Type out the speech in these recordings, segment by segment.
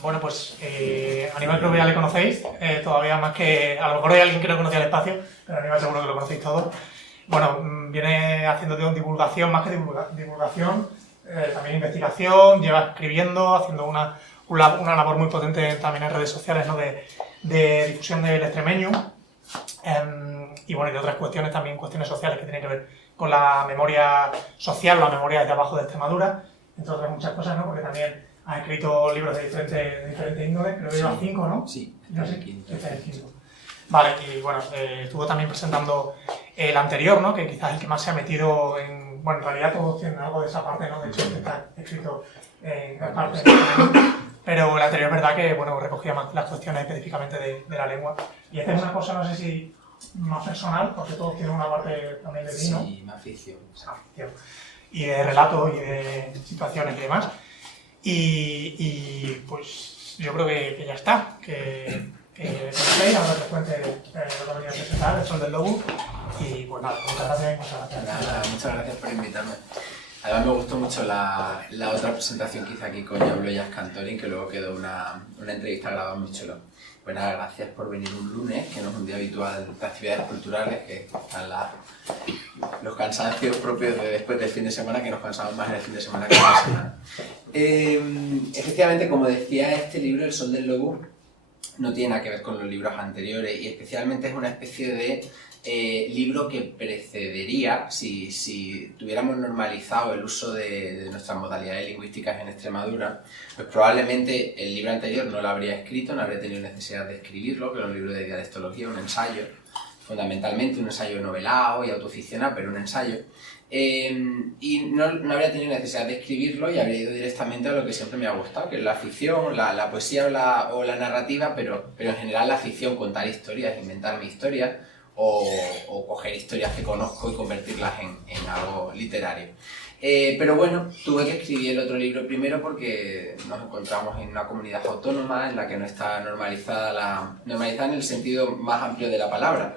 Bueno, pues Aníbal creo que ya le conocéis, todavía más que... A lo mejor hay alguien que no conocía el espacio, pero Aníbal seguro que lo conocéis todos. Bueno, viene haciendo divulgación, más que divulgación, también investigación, lleva escribiendo, haciendo una labor muy potente también en redes sociales, ¿no? de difusión del extremeño. Y bueno, y de otras cuestiones también, cuestiones sociales que tienen que ver con la memoria social, la memoria desde abajo de Extremadura, entre otras muchas cosas, ¿no? Porque también has escrito libros de diferentes índoles, creo que llevas 5, ¿no? Sí, no sé, este es el quinto. Vale, y bueno, estuvo también presentando el anterior, ¿no? Que quizás es el que más se ha metido en... Bueno, en realidad todos tienen algo de esa parte, ¿no? De hecho, este está escrito en parte, pero el anterior es verdad que, bueno, recogía más las cuestiones específicamente de la lengua. Y esta es una cosa, no sé si más personal, porque todos tienen una parte también de ti, ¿no? Sí, más ficción. Y de relatos y de situaciones y demás. Y pues yo creo que ya está, que conocéis, ahora te cuente lo que venía a presentar, El Sol del Lobo. Y pues nada, muchas gracias. Nada, muchas gracias por invitarme. Además me gustó mucho la otra presentación que hice aquí con Yablo Jazz Cantoring, que luego quedó una entrevista grabada muy chulo. Pues nada, gracias por venir un lunes, que no es un día habitual de actividades culturales, que están los cansancios propios de después del fin de semana, que nos cansamos más en el fin de semana que en la semana. Efectivamente, como decía, este libro, El Sol del Lobo, no tiene nada que ver con los libros anteriores y especialmente es una especie de libro que precedería, si tuviéramos normalizado el uso de nuestras modalidades lingüísticas en Extremadura, pues probablemente el libro anterior no lo habría escrito, no habría tenido necesidad de escribirlo, que era un libro de dialectología, un ensayo, fundamentalmente un ensayo novelado y autoficcional, pero un ensayo. Y no habría tenido necesidad de escribirlo y habría ido directamente a lo que siempre me ha gustado, que es la ficción, la poesía o la narrativa, pero en general la ficción, contar historias, inventarme historias o coger historias que conozco y convertirlas en algo literario. Pero bueno, tuve que escribir el otro libro primero porque nos encontramos en una comunidad autónoma en la que no está normalizada en el sentido más amplio de la palabra,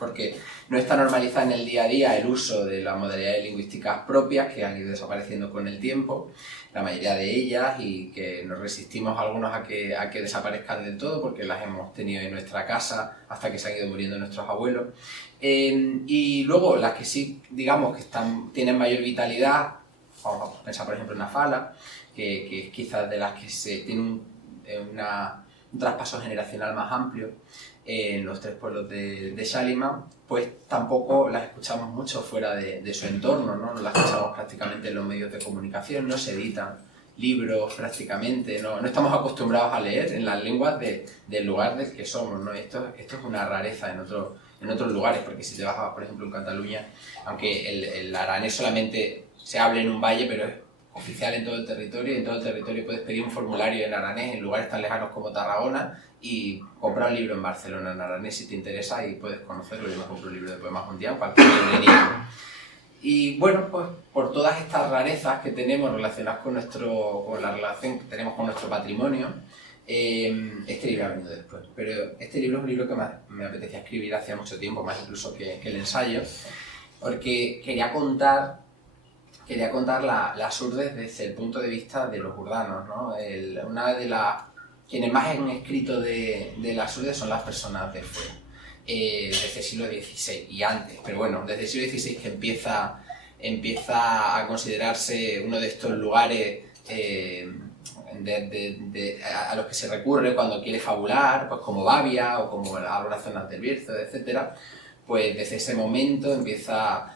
porque no está normalizada en el día a día el uso de las modalidades lingüísticas propias que han ido desapareciendo con el tiempo, la mayoría de ellas, y que nos resistimos algunos a que desaparezcan del todo porque las hemos tenido en nuestra casa hasta que se han ido muriendo nuestros abuelos. Y luego las que sí, digamos, que tienen mayor vitalidad, vamos a pensar por ejemplo en Nafala, que es quizás de las que tiene un traspaso generacional más amplio en los 3 pueblos de Xalima, pues tampoco las escuchamos mucho fuera de su entorno, ¿no? No las escuchamos prácticamente en los medios de comunicación, no se editan libros prácticamente, no estamos acostumbrados a leer en las lenguas del lugar del que somos, ¿no? Esto es una rareza en otros lugares, porque si te vas, por ejemplo, en Cataluña, aunque el aranés solamente se habla en un valle, pero es oficial en todo el territorio, y en todo el territorio puedes pedir un formulario en aranés en lugares tan lejanos como Tarragona y comprar un libro en Barcelona en aranés si te interesa y puedes conocerlo. Yo me compro un libro de poemas un día en cualquier librería. Y bueno, pues por todas estas rarezas que tenemos relacionadas con la relación que tenemos con nuestro patrimonio, este libro ha venido después. Pero este libro es un libro que me apetecía escribir hacía mucho tiempo, más incluso que el ensayo, porque quería contar las urdes desde el punto de vista de los urdanos, ¿no? Quienes más han escrito de las urdes son las personas del fuego, desde el siglo XVI y antes, pero bueno, desde el siglo XVI que empieza a considerarse uno de estos lugares a los que se recurre cuando quiere fabular, pues como Babia o como algunas zonas del Bierzo, etc. Pues desde ese momento empiezan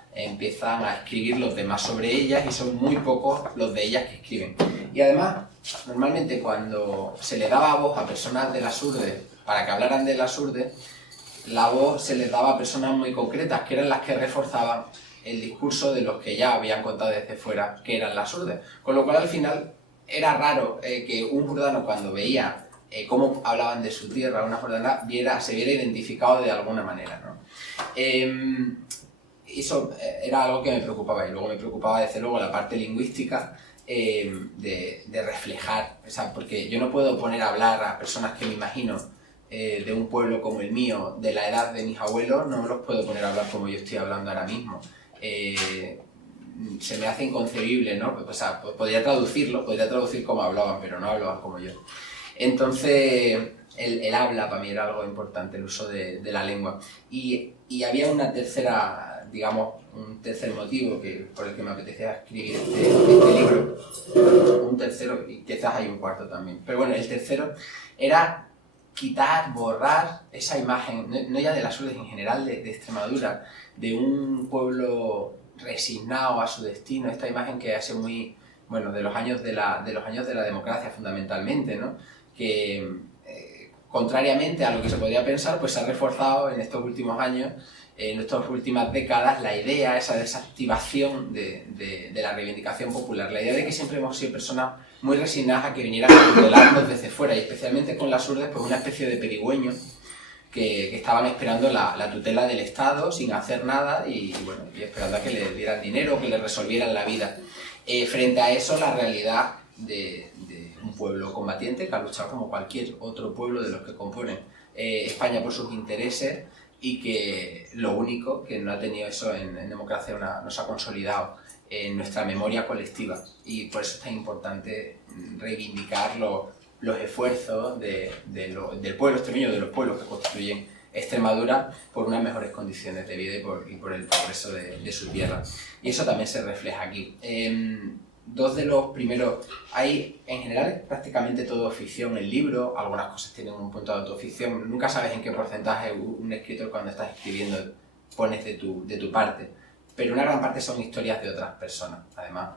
a escribir los demás sobre ellas y son muy pocos los de ellas que escriben. Y además, normalmente cuando se le daba voz a personas de las urdes para que hablaran de las urdes, la voz se les daba a personas muy concretas, que eran las que reforzaban el discurso de los que ya habían contado desde fuera que eran las urdes. Con lo cual al final era raro que un jordano, cuando veía cómo hablaban de su tierra, una jordana, se viera identificado de alguna manera, ¿no? Eso era algo que me preocupaba, y luego me preocupaba desde luego la parte lingüística, de reflejar, o sea, porque yo no puedo poner a hablar a personas que me imagino de un pueblo como el mío, de la edad de mis abuelos, no los puedo poner a hablar como yo estoy hablando ahora mismo. se me hace inconcebible, ¿no? O sea, podría traducir como hablaban, pero no hablaban como yo. Entonces, el habla para mí era algo importante, el uso de la lengua. Y había una tercera, digamos, un tercer motivo por el que me apetecía escribir este libro. Un tercero, y quizás hay un cuarto también. Pero bueno, el tercero era quitar, borrar esa imagen, no ya de las Urdes en general, de Extremadura, de un pueblo resignado a su destino, esta imagen que hace muy, bueno, de los años de la democracia fundamentalmente, ¿no? Que contrariamente a lo que se podría pensar, pues se ha reforzado en estos últimos años, en estas últimas décadas, la idea, esa desactivación de la reivindicación popular, la idea de que siempre hemos sido personas muy resignadas a que vinieran a tutelarnos desde fuera, y especialmente con las Urdes, pues una especie de pedigüeños que estaban esperando la tutela del Estado sin hacer nada y esperando a que le dieran dinero, que le resolvieran la vida. Frente a eso, la realidad de un pueblo combatiente que ha luchado como cualquier otro pueblo de los que componen España por sus intereses, y que lo único que no ha tenido eso en democracia no se ha consolidado en nuestra memoria colectiva, y por eso es tan importante reivindicar los esfuerzos del pueblo extremeño, de los pueblos que constituyen Extremadura, por unas mejores condiciones de vida y por el progreso de su tierra. Y eso también se refleja aquí. Dos de los primeros, en general es prácticamente todo ficción el libro, algunas cosas tienen un punto de autoficción, nunca sabes en qué porcentaje un escritor cuando estás escribiendo pones de tu parte, pero una gran parte son historias de otras personas, además,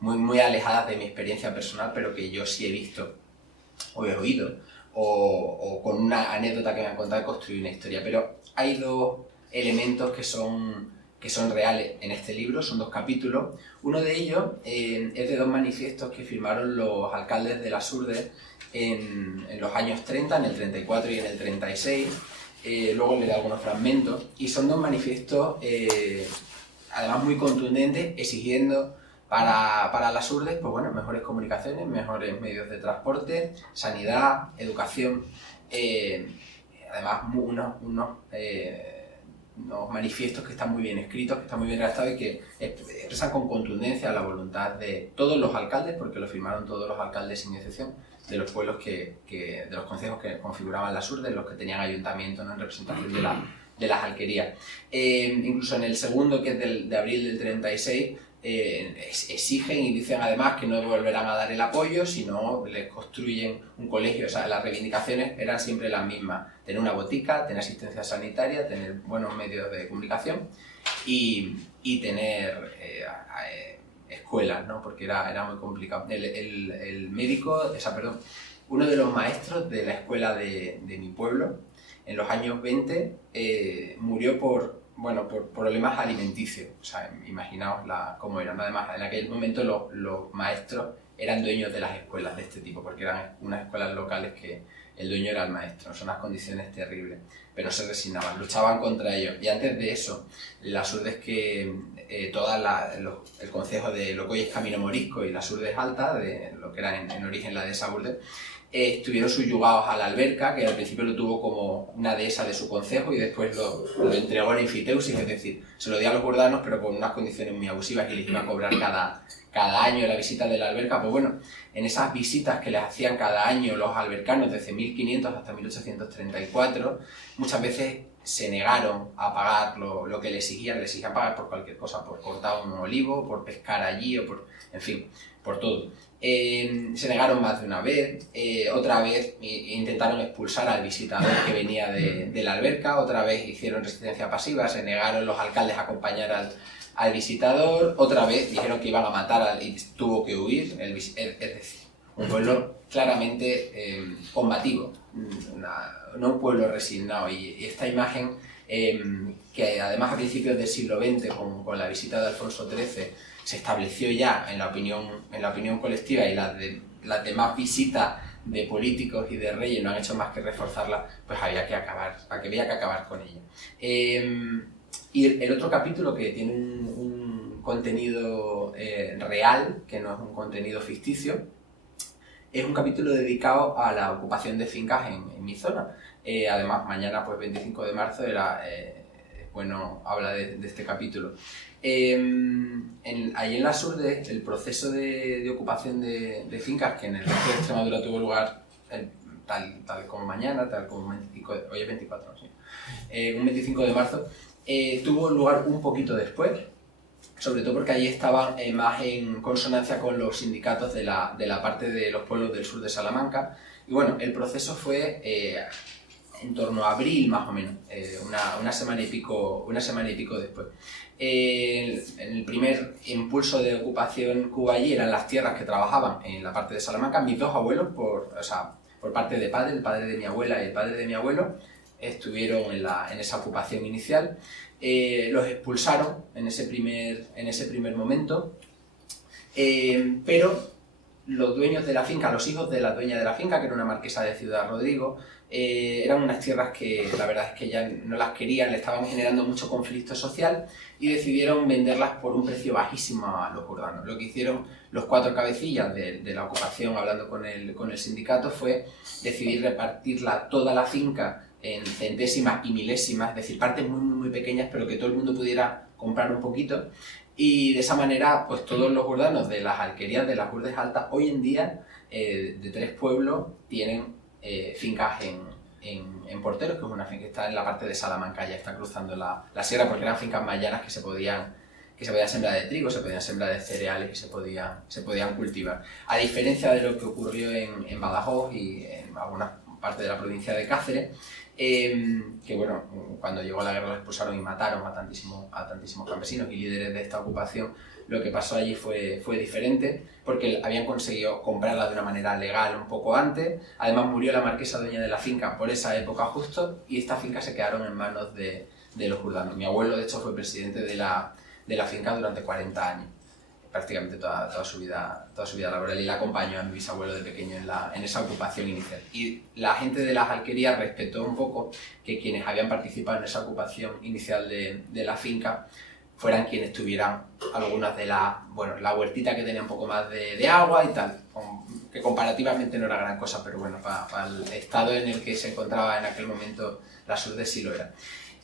muy alejadas de mi experiencia personal, pero que yo sí he visto o he oído, o con una anécdota que me han contado, he construido una historia. Pero hay dos elementos que son reales en este libro, son dos capítulos. Uno de ellos es de dos manifiestos que firmaron los alcaldes de las Urdes en los años 30, en el 34 y en el 36. Luego leeré algunos fragmentos, y son dos manifiestos además muy contundentes, exigiendo para las Urdes, pues bueno, mejores comunicaciones, mejores medios de transporte, sanidad, educación, además unos manifiestos que están muy bien escritos, que están muy bien redactados y que expresan con contundencia la voluntad de todos los alcaldes, porque lo firmaron todos los alcaldes sin excepción, de los pueblos de los concejos que configuraban las Urdes, los que tenían ayuntamiento, ¿no?, en representación de las alquerías. Incluso en el segundo, que es de abril del 36, exigen y dicen además que no volverán a dar el apoyo si no les construyen un colegio. O sea, las reivindicaciones eran siempre las mismas: tener una botica, tener asistencia sanitaria, tener buenos medios de comunicación y tener escuelas, ¿no? Porque era muy complicado. El médico, uno de los maestros de la escuela de mi pueblo, en los años 20, murió por problemas alimenticios. O sea, imaginaos cómo eran. Además, en aquel momento los maestros eran dueños de las escuelas de este tipo, porque eran unas escuelas locales que el dueño era el maestro. Son unas condiciones terribles, pero no se resignaban, luchaban contra ellos. Y antes de eso, las Urdes el concejo de Locoyes Camino Morisco y las Urdes Altas, de lo que era en origen la dehesa Urdes, estuvieron subyugados a la Alberca, que al principio lo tuvo como una dehesa de su concejo y después lo entregó en enfiteusis, es decir, se lo dio a los burdanos pero con unas condiciones muy abusivas, y les iba a cobrar cada año la visita de la alberca. Pues bueno, en esas visitas que les hacían cada año los albercanos desde 1500 hasta 1834, muchas veces se negaron a pagar lo que les exigían pagar por cualquier cosa, por cortar un olivo, por pescar allí, en fin, por todo. Se negaron más de una vez, otra vez intentaron expulsar al visitador que venía de la alberca, otra vez hicieron resistencia pasiva, se negaron los alcaldes a acompañar al visitador, otra vez dijeron que iban a matar y tuvo que huir, es decir, un pueblo claramente combativo, no un pueblo resignado. Y esta imagen, que además a principios del siglo XX, con la visita de Alfonso XIII, se estableció ya en la opinión colectiva, y las demás visitas de políticos y de reyes no han hecho más que reforzarla, pues había que acabar con ella. Y el otro capítulo, que tiene un contenido real, que no es un contenido ficticio, es un capítulo dedicado a la ocupación de fincas en mi zona. Además, mañana, pues 25 de marzo, habla de este capítulo. En ahí en las Urdes, el proceso de ocupación de fincas, que en el resto de Extremadura tuvo lugar tal como mañana, tal como hoy es 24, ¿sí? Un 25 de marzo, tuvo lugar un poquito después, sobre todo porque allí estaban más en consonancia con los sindicatos de la parte de los pueblos del sur de Salamanca. Y bueno, el proceso fue en torno a abril más o menos, una semana y pico después. El primer impulso de ocupación que hubo allí eran las tierras que trabajaban en la parte de Salamanca. Mis dos abuelos, por parte de padre, el padre de mi abuela y el padre de mi abuelo, estuvieron en esa ocupación inicial. Los expulsaron en ese primer momento, pero los dueños de la finca, los hijos de la dueña de la finca, que era una marquesa de Ciudad Rodrigo, eran unas tierras que la verdad es que ya no las querían, le estaban generando mucho conflicto social y decidieron venderlas por un precio bajísimo a los urbanos. Lo que hicieron los 4 cabecillas de la ocupación, hablando con el sindicato, fue decidir repartirla toda la finca en centésimas y milésimas, es decir, partes muy, muy, muy pequeñas, pero que todo el mundo pudiera comprar un poquito. Y de esa manera, pues todos los urdanos de las alquerías de las Urdes Altas, hoy en día, de 3 pueblos, tienen fincas en Porteros, que es una finca que está en la parte de Salamanca, ya está cruzando la sierra, porque eran fincas más llanas que se podían sembrar de trigo, se podían sembrar de cereales y se podían cultivar. A diferencia de lo que ocurrió en Badajoz y en algunas partes de la provincia de Cáceres, que bueno, cuando llegó la guerra los expulsaron y mataron a tantísimos campesinos y líderes de esta ocupación. Lo que pasó allí fue diferente, porque habían conseguido comprarla de una manera legal un poco antes. Además murió la marquesa dueña de la finca por esa época justo, y estas fincas se quedaron en manos de los urdanos. Mi abuelo, de hecho, fue presidente de la finca durante 40 años, prácticamente toda su vida laboral, y la acompañó a mi bisabuelo de pequeño en esa ocupación inicial. Y la gente de las alquerías respetó un poco que quienes habían participado en esa ocupación inicial de la finca fueran quienes tuvieran algunas de la huertita que tenía un poco más de agua y tal, que comparativamente no era gran cosa, pero bueno, para el estado en el que se encontraba en aquel momento las Urdes sí lo era.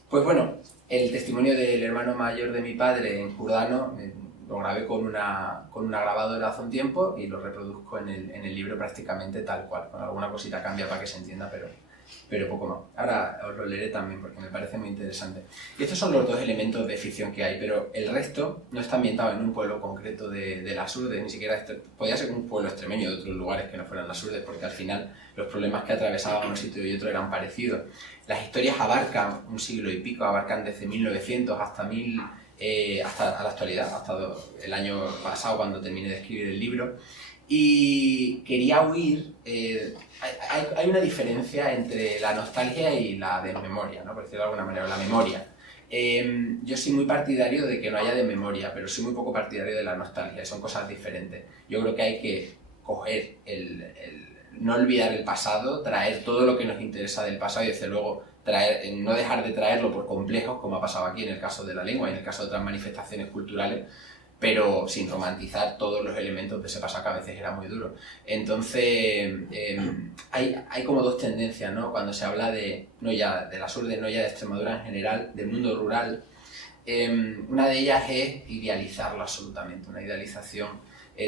Pues bueno, el testimonio del hermano mayor de mi padre en Jurdano lo grabé con una grabadora hace un tiempo y lo reproduzco en el libro prácticamente tal cual, con alguna cosita cambia para que se entienda, pero poco más. Ahora os lo leeré también porque me parece muy interesante. Y estos son los 2 elementos de ficción que hay, pero el resto no está ambientado en un pueblo concreto de las Urdes, ni siquiera podía ser un pueblo extremeño de otros lugares que no fueran las Urdes, porque al final los problemas que atravesaban un sitio y otro eran parecidos. Las historias abarcan un siglo y pico, abarcan desde 1900 hasta la actualidad, hasta el año pasado cuando terminé de escribir el libro. Y quería huir, hay una diferencia entre la nostalgia y la desmemoria, ¿no? Por decirlo de alguna manera, la memoria. Yo soy muy partidario de que no haya desmemoria, pero soy muy poco partidario de la nostalgia, son cosas diferentes. Yo creo que hay que coger no olvidar el pasado, traer todo lo que nos interesa del pasado y desde luego no dejar de traerlo por complejos, como ha pasado aquí en el caso de la lengua y en el caso de otras manifestaciones culturales, pero sin romantizar todos los elementos de ese pasado que a veces era muy duro. Entonces, hay como 2 tendencias, ¿no? Cuando se habla no ya de las Urdes, no ya de Extremadura en general, del mundo rural. Una de ellas es idealizarlo absolutamente, una idealización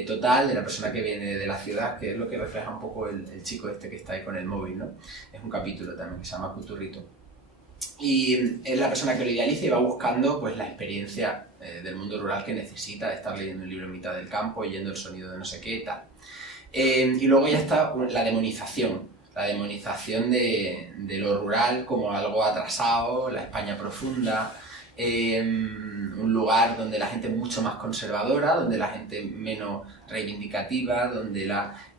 total de la persona que viene de la ciudad, que es lo que refleja un poco el chico este que está ahí con el móvil, ¿no? Es un capítulo también que se llama Cuturrito. Y es la persona que lo idealiza y va buscando pues la experiencia del mundo rural que necesita, de estar leyendo un libro en mitad del campo, oyendo el sonido de no sé qué, tal. Y luego ya está la demonización de lo rural como algo atrasado, la España profunda, un lugar donde la gente es mucho más conservadora, donde la gente menos reivindicativa, donde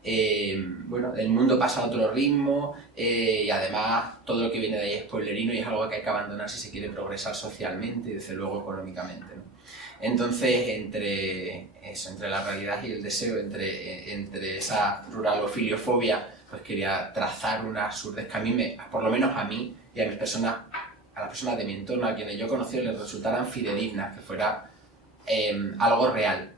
el mundo pasa a otro ritmo, y además todo lo que viene de ahí es pueblerino y es algo que hay que abandonar si se quiere progresar socialmente y desde luego económicamente, ¿no? Entonces, entre la realidad y el deseo, entre esa ruralofiliofobia, pues quería trazar unas Urdes que a mí, por lo menos a mí y a las personas de mi entorno, a quienes yo he conocido, les resultaran fidedignas, que fuera algo real.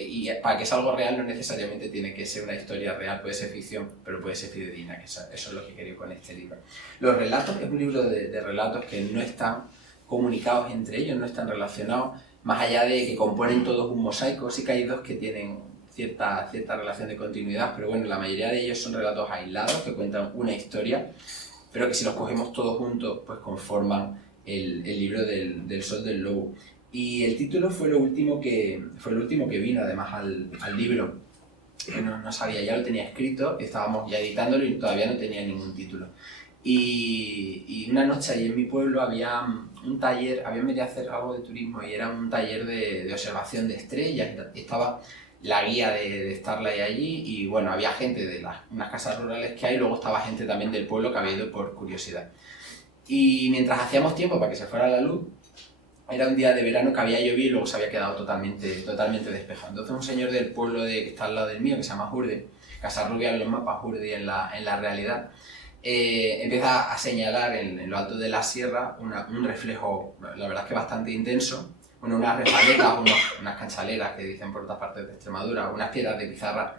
Y para que sea algo real no necesariamente tiene que ser una historia real, puede ser ficción, pero puede ser fidedigna, que eso es lo que quería con este libro. Los relatos, es un libro de relatos que no están comunicados entre ellos, no están relacionados, más allá de que componen todos un mosaico, sí que hay dos que tienen cierta relación de continuidad, pero bueno, la mayoría de ellos son relatos aislados que cuentan una historia, pero que si los cogemos todos juntos, pues conforman el libro del Sol del Lobo. Y el título fue lo último que vino además al libro. No sabía, ya lo tenía escrito, estábamos ya editándolo y todavía no tenía ningún título. Y una noche allí en mi pueblo había un taller, habían venido a hacer algo de turismo y era un taller de observación de estrellas. Estaba la guía de Starlight allí y bueno, había gente de unas casas rurales que hay, y luego estaba gente también del pueblo que había ido por curiosidad. Y mientras hacíamos tiempo para que se fuera la luz, era un día de verano que había llovido y luego se había quedado totalmente despejado. Entonces un señor del pueblo que está al lado del mío, que se llama Jurde, Casarrubia en los mapas, Jurde en la realidad, empieza a señalar en lo alto de la sierra un reflejo, la verdad es que bastante intenso, bueno, unas refaletas, unas canchaleras que dicen por otras partes de Extremadura, unas piedras de pizarra,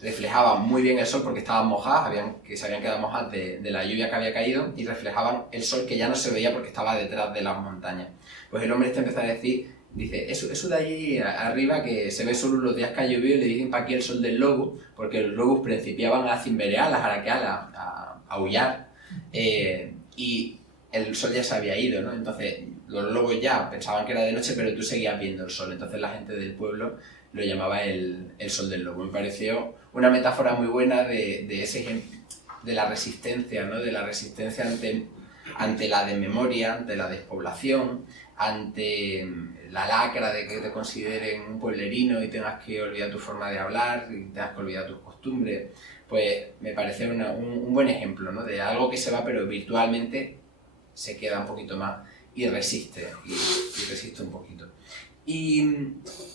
reflejaban muy bien el sol porque estaban mojadas, que se habían quedado mojadas de la lluvia que había caído y reflejaban el sol que ya no se veía porque estaba detrás de las montañas. Pues el hombre empezó a decir, dice, eso de allí arriba que se ve solo los días que ha llovido y le dicen para aquí el Sol del Lobo, porque los lobos principiaban a cimberear, a jaraquear, a aullar, y el sol ya se había ido, ¿no? Entonces los lobos ya pensaban que era de noche, pero tú seguías viendo el sol, entonces la gente del pueblo lo llamaba el Sol del Lobo. Me pareció una metáfora muy buena de ese ejemplo, de la resistencia, ¿no? De la resistencia ante la desmemoria, ante la despoblación, ante la lacra de que te consideren un pueblerino y tengas que olvidar tu forma de hablar y tengas que olvidar tus costumbres. Pues me parece un buen ejemplo, ¿no? De algo que se va pero virtualmente se queda un poquito más y resiste un poquito. Y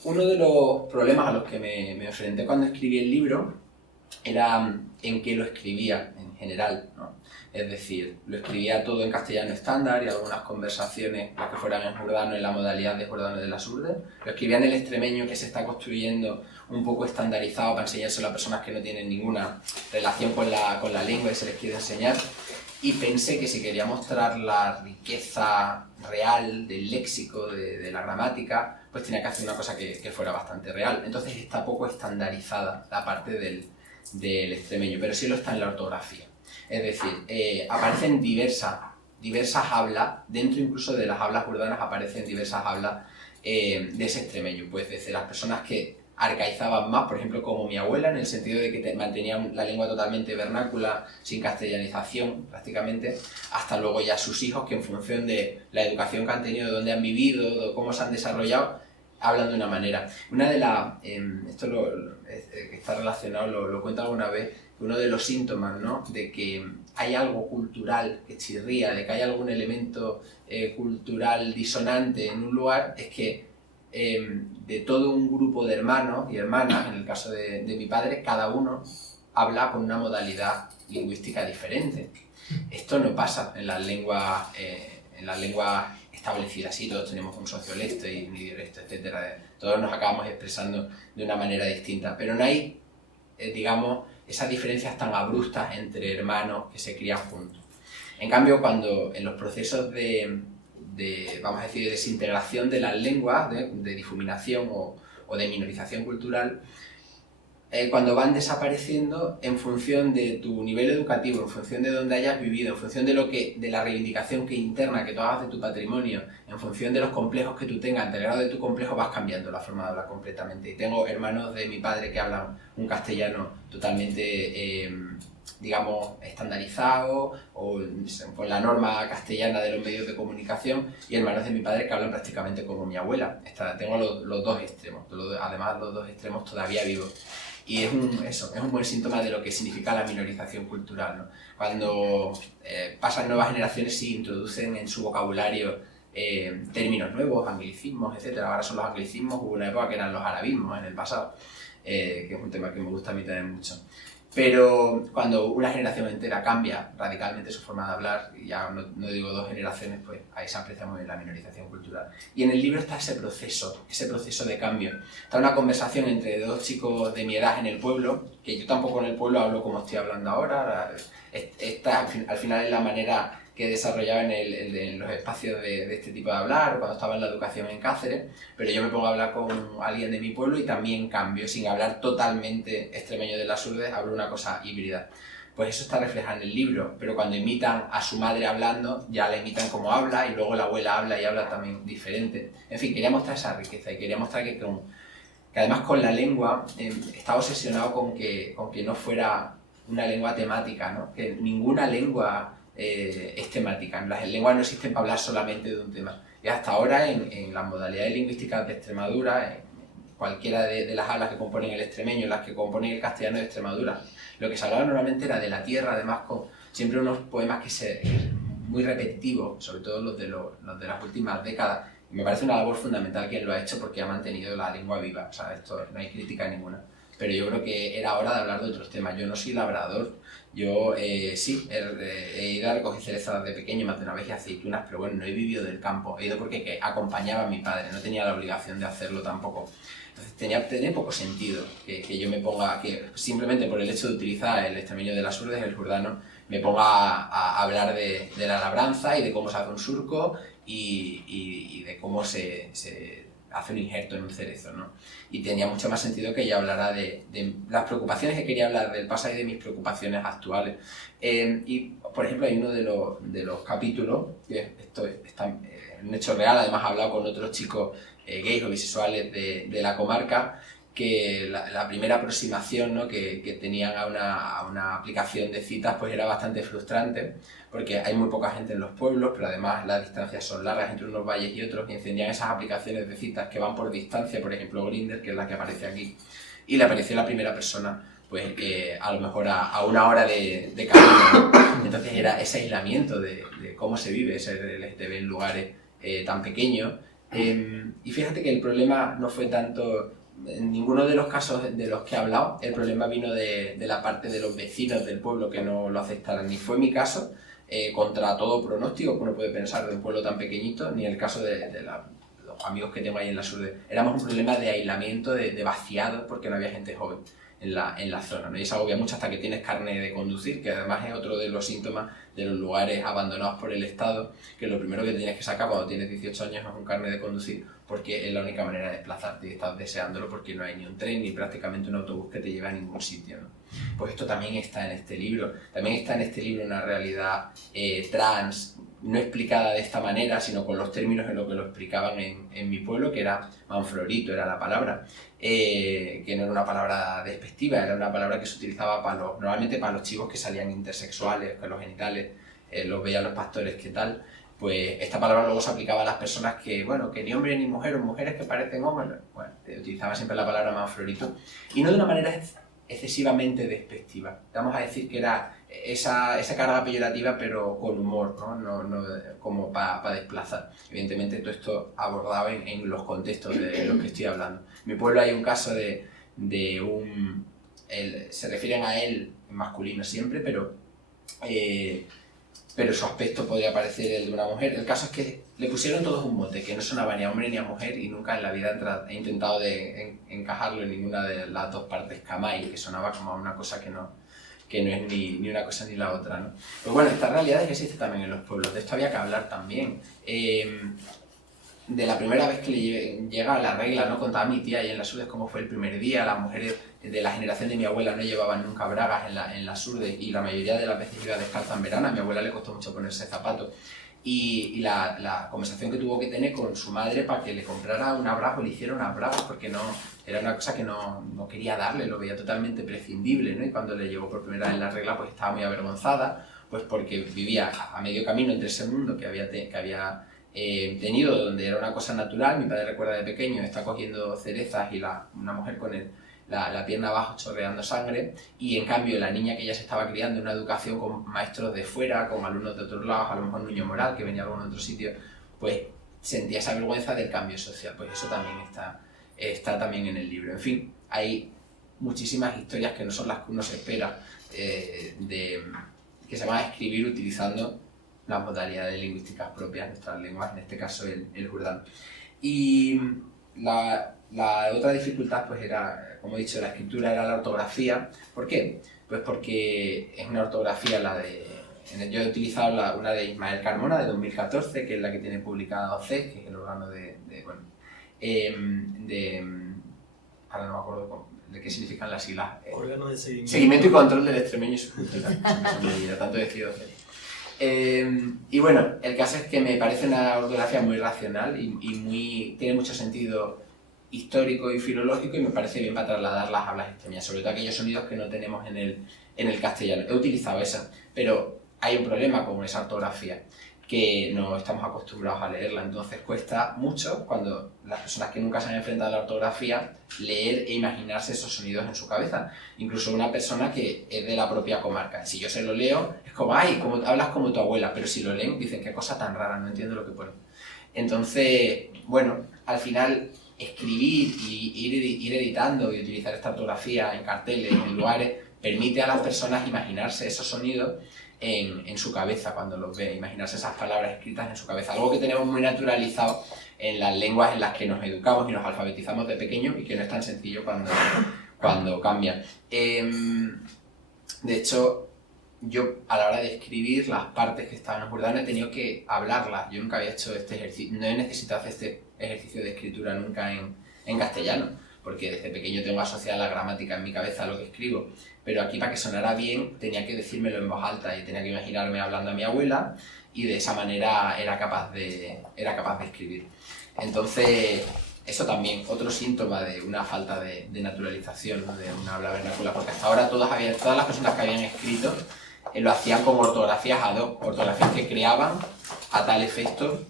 uno de los problemas a los que me enfrenté cuando escribí el libro era en qué lo escribía en general, ¿no? Es decir, lo escribía todo en castellano estándar y algunas conversaciones, las que fueran en jordano, en la modalidad de jordano de las Urdes. Lo escribía en el extremeño que se está construyendo un poco estandarizado para enseñárselo a personas que no tienen ninguna relación con la lengua y se les quiere enseñar. Y pensé que si quería mostrar la riqueza real del léxico, de la gramática, pues tenía que hacer una cosa que fuera bastante real. Entonces está poco estandarizada la parte del extremeño, pero sí lo está en la ortografía. Es decir, aparecen diversas hablas, dentro incluso de las hablas urdanas aparecen diversas hablas de ese extremeño, pues desde las personas que arcaizaban más, por ejemplo, como mi abuela, en el sentido de que mantenían la lengua totalmente vernácula, sin castellanización prácticamente, hasta luego ya sus hijos, que en función de la educación que han tenido, de dónde han vivido, de cómo se han desarrollado, hablan de una manera. Una de las, esto que está relacionado, lo cuento alguna vez, uno de los síntomas, ¿no?, de que hay algo cultural que chirría, de que hay algún elemento cultural disonante en un lugar, es que de todo un grupo de hermanos y hermanas, en el caso de mi padre, cada uno habla con una modalidad lingüística diferente. Esto no pasa en las lenguas establecidas, sí, todos tenemos un sociolecto y un idiolecto, etc. Todos nos acabamos expresando de una manera distinta, pero no hay, digamos, esas diferencias tan abruptas entre hermanos que se crían juntos. En cambio, cuando en los procesos vamos a decir, de desintegración de las lenguas, de difuminación o de minorización cultural, cuando van desapareciendo en función de tu nivel educativo, en función de dónde hayas vivido, en función de la reivindicación interna que tú hagas de tu patrimonio, en función de los complejos que tú tengas, ante el grado de tu complejo vas cambiando la forma de hablar completamente. Y tengo hermanos de mi padre que hablan un castellano totalmente, digamos, estandarizado o con la norma castellana de los medios de comunicación, y hermanos de mi padre que hablan prácticamente como mi abuela. Tengo los dos extremos, además los dos extremos todavía vivos. Y es un buen síntoma de lo que significa la minorización cultural, ¿no? Cuando pasan nuevas generaciones y introducen en su vocabulario términos nuevos, anglicismos, etc. Ahora son los anglicismos, hubo una época que eran los arabismos en el pasado, que es un tema que me gusta a mí también mucho. Pero cuando una generación entera cambia radicalmente su forma de hablar, y ya no digo dos generaciones, pues ahí se aprecia muy bien la minorización cultural. Y en el libro está ese proceso de cambio. Está una conversación entre dos chicos de mi edad en el pueblo, que yo tampoco en el pueblo hablo como estoy hablando ahora. Esta al final es la manera que desarrollaba en los espacios de este tipo de hablar, o cuando estaba en la educación en Cáceres, pero yo me pongo a hablar con alguien de mi pueblo y también cambio, sin hablar totalmente extremeño de las Urdes, hablo una cosa híbrida. Pues eso está reflejado en el libro, pero cuando imitan a su madre hablando, ya la imitan como habla, y luego la abuela habla y habla también diferente. En fin, quería mostrar esa riqueza y quería mostrar que además con la lengua estaba obsesionado con que no fuera una lengua temática, ¿no? Que ninguna lengua es temática. Las lenguas no existen para hablar solamente de un tema. Y hasta ahora en las modalidades lingüísticas de Extremadura, en cualquiera de las hablas que componen el extremeño, las que componen el castellano de Extremadura, lo que se hablaba normalmente era de la tierra, además con siempre unos poemas muy repetitivos, sobre todo los de las últimas décadas. Y me parece una labor fundamental quien lo ha hecho porque ha mantenido la lengua viva. O sea, esto no hay crítica ninguna. Pero yo creo que era hora de hablar de otros temas. Yo no soy labrador. Yo sí, he ido a recoger cerezas de pequeño, más de una vez, y aceitunas, pero bueno, no he vivido del campo. He ido porque acompañaba a mi padre, no tenía la obligación de hacerlo tampoco. Entonces tenía poco sentido que yo me ponga, que simplemente por el hecho de utilizar el extremeño de las Urdes, el jurdano, me ponga a hablar de la labranza y de cómo se hace un surco y de cómo se hace un injerto en un cerezo, ¿no? Y tenía mucho más sentido que ella hablara de las preocupaciones que quería hablar del pasado y de mis preocupaciones actuales. Y, por ejemplo, hay uno de los capítulos, que esto está en un hecho real, además he hablado con otros chicos gays o bisexuales de la comarca, que la primera aproximación, ¿no?, que tenían a una aplicación de citas pues era bastante frustrante, porque hay muy poca gente en los pueblos, pero además las distancias son largas entre unos valles y otros, y encendían esas aplicaciones de citas que van por distancia, por ejemplo Grindr, que es la que aparece aquí, y le apareció la primera persona pues a lo mejor a una hora de camino, ¿no? Entonces era ese aislamiento de cómo se vive ese LGTB en lugares tan pequeños. Y fíjate que el problema no fue tanto, en ninguno de los casos de los que he hablado, el problema vino de la parte de los vecinos del pueblo que no lo aceptaran, ni fue mi caso, contra todo pronóstico que uno puede pensar de un pueblo tan pequeñito, ni el caso de los amigos que tengo ahí en la sur. Éramos un problema de aislamiento, de vaciado, porque no había gente joven en la zona, ¿no? Y eso agobia mucho hasta que tienes carne de conducir, que además es otro de los síntomas de los lugares abandonados por el Estado, que lo primero que tienes que sacar cuando tienes 18 años es un carne de conducir, porque es la única manera de desplazarte y estás deseándolo porque no hay ni un tren ni prácticamente un autobús que te lleve a ningún sitio, ¿no? Pues esto también está en este libro. También está en este libro una realidad trans, no explicada de esta manera, sino con los términos en lo que lo explicaban en mi pueblo, que era manflorito, era la palabra, que no era una palabra despectiva, era una palabra que se utilizaba normalmente para los chicos que salían intersexuales, que los genitales los veían los pastores, ¿qué tal? Pues esta palabra luego se aplicaba a las personas que ni hombre ni mujer, o mujeres que parecen hombres, bueno, utilizaba siempre la palabra manflorito, y no de una manera excesivamente despectiva. Vamos a decir que era esa carga peyorativa, pero con humor, no como para desplazar. Evidentemente todo esto abordado en los contextos de los que estoy hablando. En mi pueblo hay un caso de se refieren a él en masculino siempre, pero su aspecto podría parecer el de una mujer. El caso es que le pusieron todos un mote, que no sonaba ni a hombre ni a mujer, y nunca en la vida he intentado de encajarlo en ninguna de las dos partes Kamai, que sonaba como una cosa que no es ni una cosa ni la otra, ¿no? Pues bueno, esta realidad es que existe también en los pueblos, de esto había que hablar también. De la primera vez que le llega la regla, ¿no? Contaba mi tía ahí en las Urdes cómo fue el primer día. Las mujeres de la generación de mi abuela no llevaban nunca bragas en las Urdes, y la mayoría de las veces iba descalza en verano. A mi abuela le costó mucho ponerse zapatos. Y la conversación que tuvo que tener con su madre para que le comprara un abrazo, le hiciera un abrazo, porque no, era una cosa que no quería darle, lo veía totalmente prescindible, ¿no? Y cuando le llegó por primera vez la regla, pues estaba muy avergonzada, pues porque vivía a medio camino entre ese mundo que había tenido, donde era una cosa natural. Mi padre recuerda de pequeño, está cogiendo cerezas y una mujer con la pierna abajo chorreando sangre, y en cambio la niña que ella se estaba criando en una educación con maestros de fuera, con alumnos de otros lados, a lo mejor Niño Moral, que venía de algún otro sitio, pues sentía esa vergüenza del cambio social. Pues eso también está también en el libro. En fin, hay muchísimas historias que no son las que uno se espera, que se van a escribir utilizando las modalidades lingüísticas propias de nuestras lenguas, en este caso el jurdano. Y la otra dificultad pues era, como he dicho, la escritura, era la ortografía. ¿Por qué? Pues porque es una ortografía, la de yo he utilizado una de Ismael Carmona de 2014, que es la que tiene publicada OCE, que es el órgano ahora no me acuerdo de qué significan las siglas. Órgano de seguimiento. Seguimiento y control del extremeño y su cultura. Tanto decido OCE. Y bueno, el caso es que me parece una ortografía muy racional y tiene mucho sentido histórico y filológico, y me parece bien para trasladar las hablas extremeñas, sobre todo aquellos sonidos que no tenemos en el castellano. He utilizado esa, pero hay un problema con esa ortografía, que no estamos acostumbrados a leerla, entonces cuesta mucho, cuando las personas que nunca se han enfrentado a la ortografía, leer e imaginarse esos sonidos en su cabeza. Incluso una persona que es de la propia comarca. Si yo se lo leo, es como, ay, hablas como tu abuela, pero si lo leen dicen, qué cosa tan rara, no entiendo lo que pone. Entonces, bueno, al final escribir y ir editando y utilizar esta ortografía en carteles, en lugares, permite a las personas imaginarse esos sonidos en su cabeza cuando los ve, imaginarse esas palabras escritas en su cabeza, algo que tenemos muy naturalizado en las lenguas en las que nos educamos y nos alfabetizamos de pequeños, y que no es tan sencillo cuando cambian. De hecho, yo a la hora de escribir las partes que estaban en jordano he tenido que hablarlas. Yo nunca había hecho este ejercicio, no he necesitado hacer este ejercicio de escritura nunca en castellano, porque desde pequeño tengo asociada la gramática en mi cabeza a lo que escribo, pero aquí, para que sonara bien, tenía que decírmelo en voz alta y tenía que imaginarme hablando a mi abuela, y de esa manera era capaz de escribir. Entonces, eso también, otro síntoma de una falta de naturalización, ¿no?, de una habla vernácula, porque hasta ahora todas las personas que habían escrito lo hacían con ortografías ad hoc, ortografías que creaban a tal efecto,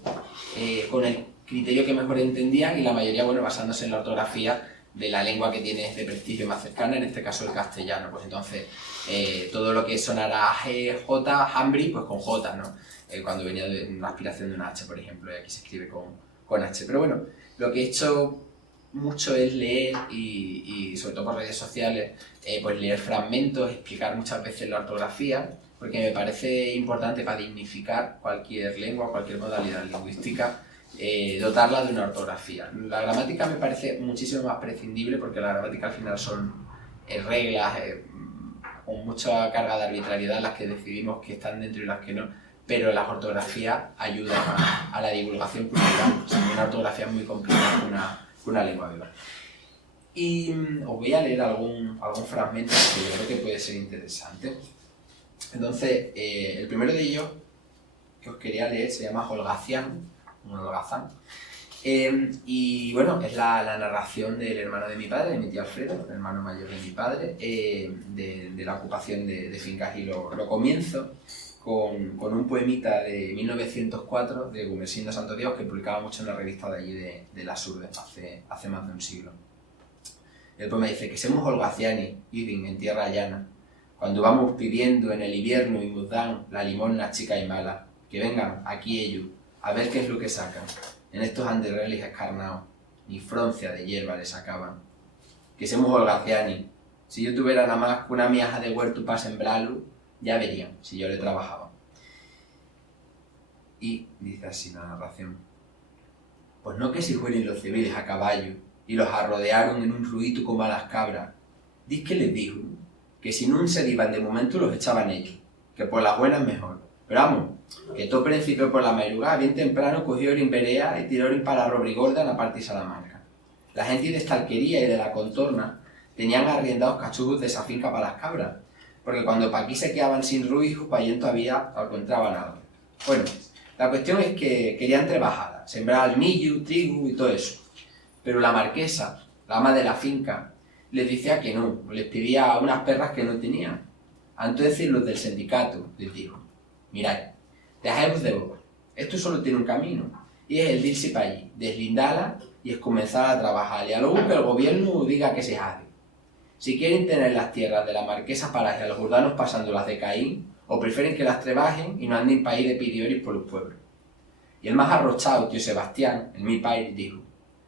con el criterio que mejor entendían, y la mayoría, bueno, basándose en la ortografía de la lengua que tiene de prestigio más cercana, en este caso el castellano. Pues entonces, todo lo que sonara G, J, Hambri, pues con J, ¿no? Cuando venía de una aspiración de una H, por ejemplo, y aquí se escribe con H. Pero bueno, lo que he hecho mucho es leer, y sobre todo por redes sociales, pues leer fragmentos, explicar muchas veces la ortografía, porque me parece importante para dignificar cualquier lengua, cualquier modalidad lingüística, dotarla de una ortografía. La gramática me parece muchísimo más prescindible, porque la gramática al final son reglas con mucha carga de arbitrariedad, las que decidimos que están dentro y las que no, pero las ortografías ayudan a la divulgación cultural. O sea, una ortografía es muy complicada que una lengua viva. Y os voy a leer algún fragmento que yo creo que puede ser interesante. Entonces, el primero de ellos que os quería leer se llama Holgacián, un holgazán. Y bueno, es la narración del hermano de mi padre, de mi tío Alfredo, el hermano mayor de mi padre, de la ocupación de fincas, y lo comienzo con un poemita de 1904 de Gumersindo Santo Dios, que publicaba mucho en la revista de allí de Las Urbes, hace más de un siglo. El poema dice que semos holgaciani, idin en tierra llana, cuando vamos pidiendo en el invierno y nos dan la limosna chica y mala, que vengan aquí ellos a ver qué es lo que sacan. En estos anderrelis escarnados, ni froncia de hierba les sacaban. Que semos holgaciani, si yo tuviera nada más que una miaja de huerto para sembrarlo, ya verían si yo le trabajaba. Y dice así la narración: pues no que si fueren los civiles a caballo y los arrodearon en un ruito como a las cabras, dis que les dijo que si no se iban de momento los echaban ellos, que por las buenas mejor. Pero vamos, que todo principio por la madrugada, bien temprano, cogió en Berea y tiró para Robrigorda en la parte de Salamanca. La gente de esta alquería y de la contorna tenían arriendados cachujos de esa finca para las cabras, porque cuando pa' aquí se quedaban sin ruijos, pa' allí todavía encontraban algo. Bueno, la cuestión es que querían trabajar, sembrar almillo, trigo y todo eso. Pero la marquesa, la ama de la finca, les decía que no, les pedía unas perras que no tenían. Entonces los del sindicato les dijo: mirad, dejemos de boca, esto solo tiene un camino, y es el de irse para allí, deslindarla y es comenzar a trabajar, y a luego que el gobierno diga que se hace. Si quieren tener las tierras de la marquesa para que a los urbanos pasando las de Caín, o prefieren que las trabajen y no anden para ir de pidioris por los pueblos. Y el más arrochado, tío Sebastián, el mi padre, dijo: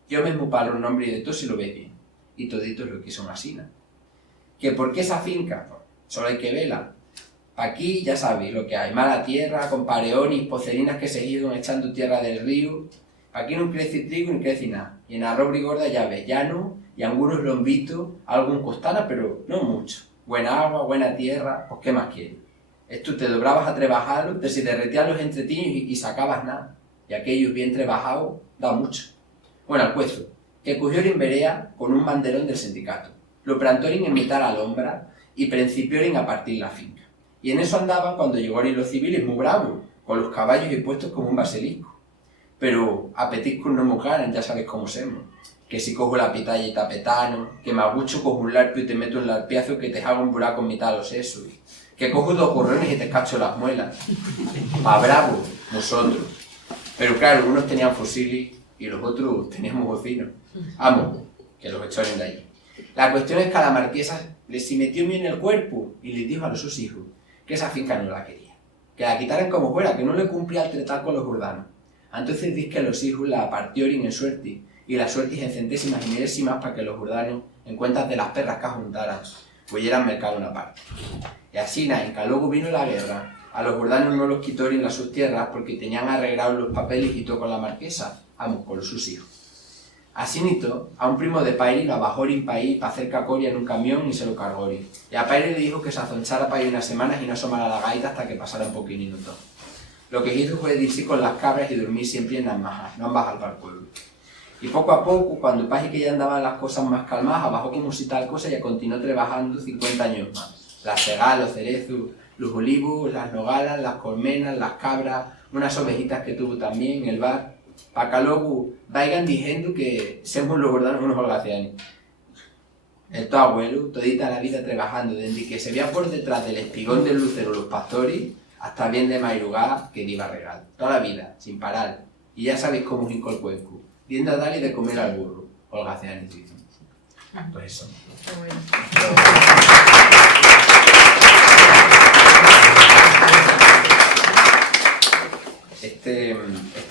yo mismo paro el nombre de todo si lo ves bien, y toditos lo que son así. ¿Que por qué esa finca? Pues, solo hay que verla. Aquí ya sabéis lo que hay: mala tierra, con pareonis, pocerinas que se iban echando tierra del río. Aquí no crece trigo ni crece nada. Y en arroz y gorda ya ves, llano y algunos lombitos, algo en costana, pero no mucho. Buena agua, buena tierra, pues ¿qué más quiere? Tú te dobrabas a trebajarlos, te derretían los entretiños y sacabas nada. Y aquellos bien trebajados da mucho. Bueno, al cuezo, que cogió en verea con un banderón del sindicato. Lo plantorin en mitad a la lombra y principiorin a partir la finca. Y en eso andaban cuando llegaron los civiles muy bravos, con los caballos y puestos como un basilisco. Pero apetiscos no me ganan, ya sabes cómo somos. Que si cojo la pitaya y tapetano, que me agucho cojo un larpio y te meto en el arpiazo que te hago un buraco en mitad de los sesos. Que cojo 2 gorrones y te cacho las muelas. Más bravo, nosotros. Pero claro, unos tenían fusiles y los otros teníamos bocinos. Vamos, que los echaron de allí. La cuestión es que a la marquesa les metió bien en el cuerpo y les dijo a los sus hijos que esa finca no la quería. Que la quitaran como fuera, que no le cumplía el tretar con los urdanos. Entonces dice que los hijos la partieron en suerte y las suertes en centésimas y milésimas para que los urdanos, en cuentas de las perras que juntaran, pudieran mercar una parte. Y así, en que luego vino la guerra, a los urdanos no los quitaron las sus tierras porque tenían arreglados los papeles y todo con la marquesa, vamos, con sus hijos. Así nito, a un primo de Pairi la bajó en país para hacer cacoria en un camión y se lo cargó. Y a Pairi le dijo que se azonchara para ir unas semanas y no asomara la gaita hasta que pasara un poquito minuto. Lo que hizo fue irse con las cabras y dormir siempre en las majas, no en bajar para el pueblo. Y poco a poco, cuando Paji que ya andaban las cosas más calmadas, bajó como si tal cosa y continuó trabajando 50 años más. Las cegas, los cerezos, los olivos, las nogalas, las colmenas, las cabras, unas ovejitas que tuvo también en el bar, para que luego vayan diciendo que somos los gordanos unos holgacianos. El tu abuelo, todita la vida trabajando, desde que se veía por detrás del espigón del lucero los pastores, hasta bien de madrugada que iba a regal. Toda la vida, sin parar. Y ya sabéis cómo es el cuenco. Diendo a dar y de comer al burro. Holgacianos, dicen. Pues eso. Qué bueno. Este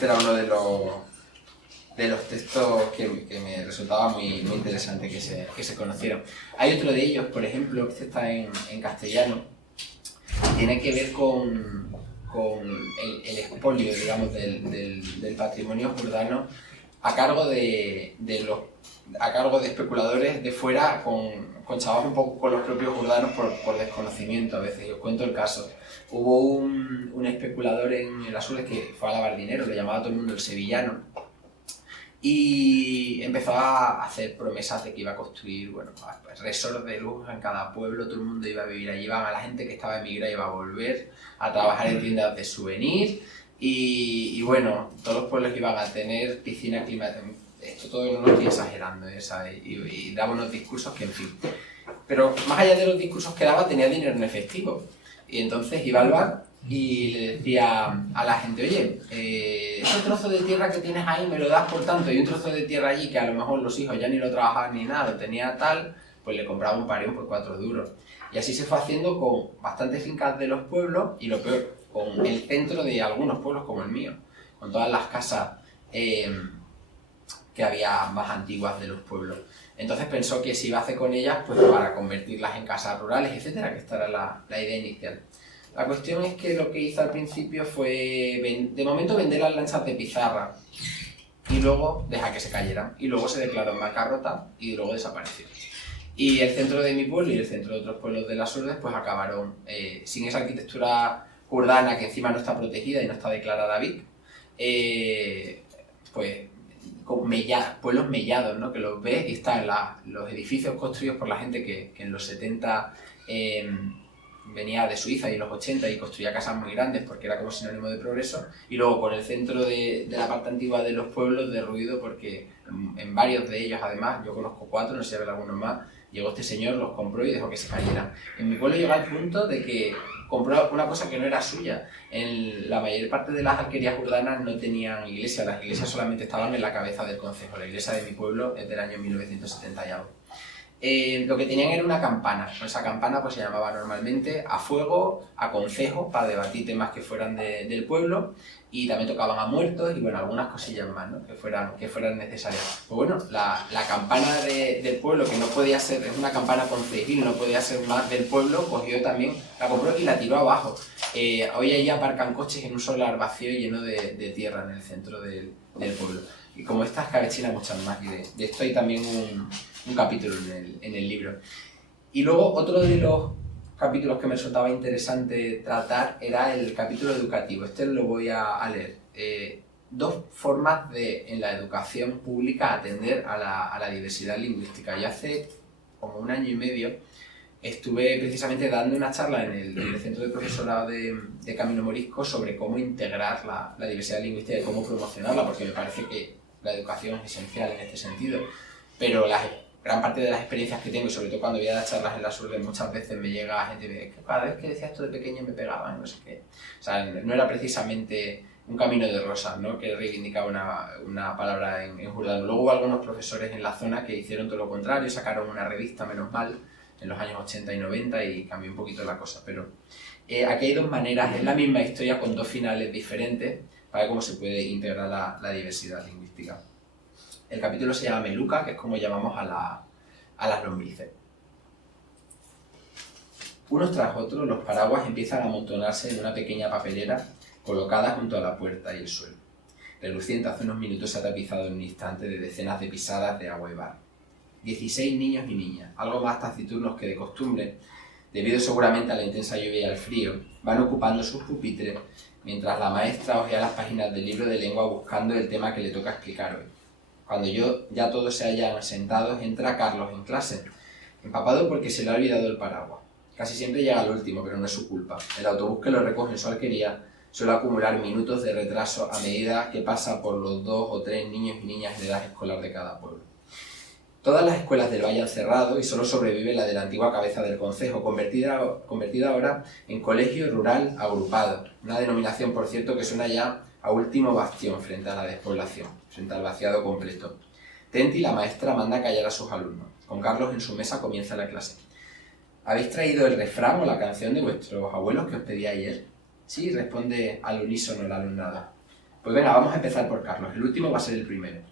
era uno de los textos que me resultaba muy interesante que se conocieran. Hay otro de ellos, por ejemplo, este está en castellano, tiene que ver con el expolio, digamos, del patrimonio jordano a cargo de especuladores de fuera con chavos un poco con los propios jordanos por desconocimiento a veces. Y os cuento el caso. Hubo un especulador en las Azules que fue a lavar dinero, le llamaba a todo el mundo el sevillano, y empezaba a hacer promesas de que iba a construir, bueno, resorts de lujo en cada pueblo, todo el mundo iba a vivir allí, a la gente que estaba emigrada iba a volver a trabajar en tiendas de souvenir, y bueno, todos los pueblos iban a tener piscina climática. Esto todo no lo estoy exagerando, ¿sabes? Y daba unos discursos que, en fin. Pero más allá de los discursos que daba, tenía dinero en efectivo. Y entonces iba al bar y le decía a la gente, oye, ese trozo de tierra que tienes ahí me lo das por tanto, y un trozo de tierra allí que a lo mejor los hijos ya ni lo trabajaban ni nada, lo tenía tal, pues le compraba un pareo por 4 duros. Y así se fue haciendo con bastantes fincas de los pueblos, y lo peor, con el centro de algunos pueblos como el mío, con todas las casas que había más antiguas de los pueblos. Entonces pensó que si iba a hacer con ellas, pues para convertirlas en casas rurales, etcétera, que esta era la idea inicial. La cuestión es que lo que hizo al principio fue, de momento, vender las lanchas de pizarra y luego dejar que se cayeran. Y luego se declaró en bancarrota y luego desapareció. Y el centro de mi pueblo y el centro de otros pueblos de las Urdes pues acabaron sin esa arquitectura jordana que encima no está protegida y no está declarada BIC, pues con pueblos mellados, ¿no? Que los ves y están los edificios construidos por la gente que en los 70 venía de Suiza y en los 80 y construía casas muy grandes porque era como sinónimo de progreso, y luego con el centro de la parte antigua de los pueblos derruido porque en varios de ellos, además, yo conozco 4, no sé si habrá algunos más, llegó este señor, los compró y dejó que se cayeran. En mi pueblo llegó al punto de que compró una cosa que no era suya. En la mayor parte de las alquerías urbanas no tenían iglesia, las iglesias solamente estaban en la cabeza del concejo. La iglesia de mi pueblo es del año 1970 y algo. Lo que tenían era una campana. Esa campana pues se llamaba normalmente a fuego, a concejo, para debatir temas que fueran del pueblo, y también tocaban a muertos y bueno, algunas cosillas más, ¿no? que fueran necesarias. Pues bueno, la campana del pueblo, que no podía ser, es una campana concejil, no podía ser más del pueblo, cogió también, la compró y la tiró abajo. Hoy allí aparcan coches en un solar vacío lleno de tierra en el centro del pueblo. Y como estas cabechinas muchas más, y de esto hay también un capítulo en el libro. Y luego otro de los capítulos que me resultaba interesante tratar era el capítulo educativo. Este lo voy a leer. Dos formas de, en la educación pública, atender a la diversidad lingüística. Y hace como 1 año y medio estuve precisamente dando una charla en el Centro de Profesorado de Camino Morisco sobre cómo integrar la diversidad lingüística y cómo promocionarla, porque me parece que la educación es esencial en este sentido. Pero gran parte de las experiencias que tengo, y sobre todo cuando voy a dar charlas en la SURB, muchas veces me llega gente y me dice que cada vez que decía esto de pequeño me pegaban, no sé qué. O sea, no era precisamente un camino de rosas, ¿no?, que reivindicaba una palabra en jurdano. Luego hubo algunos profesores en la zona que hicieron todo lo contrario, sacaron una revista, menos mal, en los años 80 y 90 y cambió un poquito la cosa. Pero aquí hay 2 maneras, es la misma historia con 2 finales diferentes para ver cómo se puede integrar la diversidad lingüística. El capítulo se llama Meluca, que es como llamamos a las lombrices. Unos tras otros, los paraguas empiezan a amontonarse en una pequeña papelera colocada junto a la puerta y el suelo. Reluciente hace unos minutos se ha tapizado en un instante de decenas de pisadas de agua y barro. 16 niños y niñas, algo más taciturnos que de costumbre, debido seguramente a la intensa lluvia y al frío, van ocupando sus pupitres mientras la maestra hojea las páginas del libro de lengua buscando el tema que le toca explicar hoy. Cuando ya todos se hayan sentado, entra Carlos en clase, empapado porque se le ha olvidado el paraguas. Casi siempre llega al último, pero no es su culpa. El autobús que lo recoge en su alquería suele acumular minutos de retraso a medida que pasa por los 2 o 3 niños y niñas de edad escolar de cada pueblo. Todas las escuelas del Valle han cerrado y solo sobrevive la de la antigua cabeza del concejo, convertida ahora en colegio rural agrupado, una denominación, por cierto, que suena ya a último bastión frente a la despoblación, frente al vaciado completo. Tenti, la maestra, manda callar a sus alumnos. Con Carlos en su mesa comienza la clase. ¿Habéis traído el refrán o la canción de vuestros abuelos que os pedí ayer? Sí, responde al unísono el alumnado. Pues venga, vamos a empezar por Carlos. El último va a ser el primero.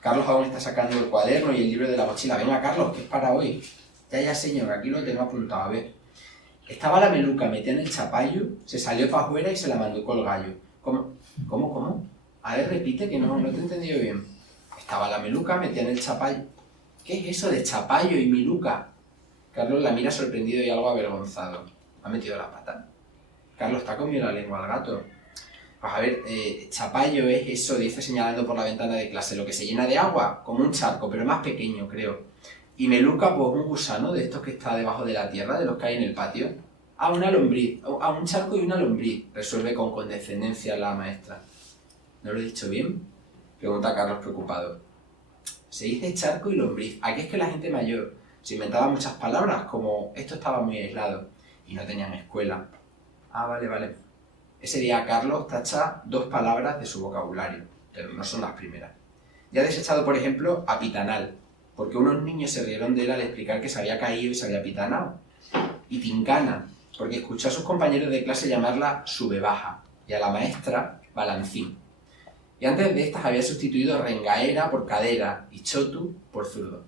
Carlos aún está sacando el cuaderno y el libro de la mochila. Venga, Carlos, ¿qué es para hoy? Ya, señor, aquí lo tengo apuntado. A ver. Estaba la meluca metida en el chapallo, se salió para afuera y se la manducó el gallo. ¿Cómo? A ver, repite, que no te he entendido bien. Estaba la meluca metida en el chapallo. ¿Qué es eso de chapallo y meluca? Carlos la mira sorprendido y algo avergonzado. ¿Ha metido la pata? Carlos, ¿te ha comido la lengua al gato? Pues a ver, chapallo es eso, dice señalando por la ventana de clase, lo que se llena de agua, como un charco, pero más pequeño, creo. Y meluca, pues un gusano de estos que está debajo de la tierra, de los que hay en el patio. Ah, una lombriz, un charco y una lombriz, resuelve con condescendencia la maestra. ¿No lo he dicho bien?, pregunta Carlos preocupado. Se dice charco y lombriz. Aquí es que la gente mayor se inventaba muchas palabras, como esto estaba muy aislado y no tenían escuela. Ah, vale. Ese día Carlos tacha 2 palabras de su vocabulario, pero no son las primeras. Ya ha desechado, por ejemplo, apitanal, porque unos niños se rieron de él al explicar que se había caído y se había apitanado. Y tincana, porque escuchó a sus compañeros de clase llamarla sube-baja, y a la maestra balancín. Y antes de estas había sustituido rengaera por cadera y chotu por zurdo.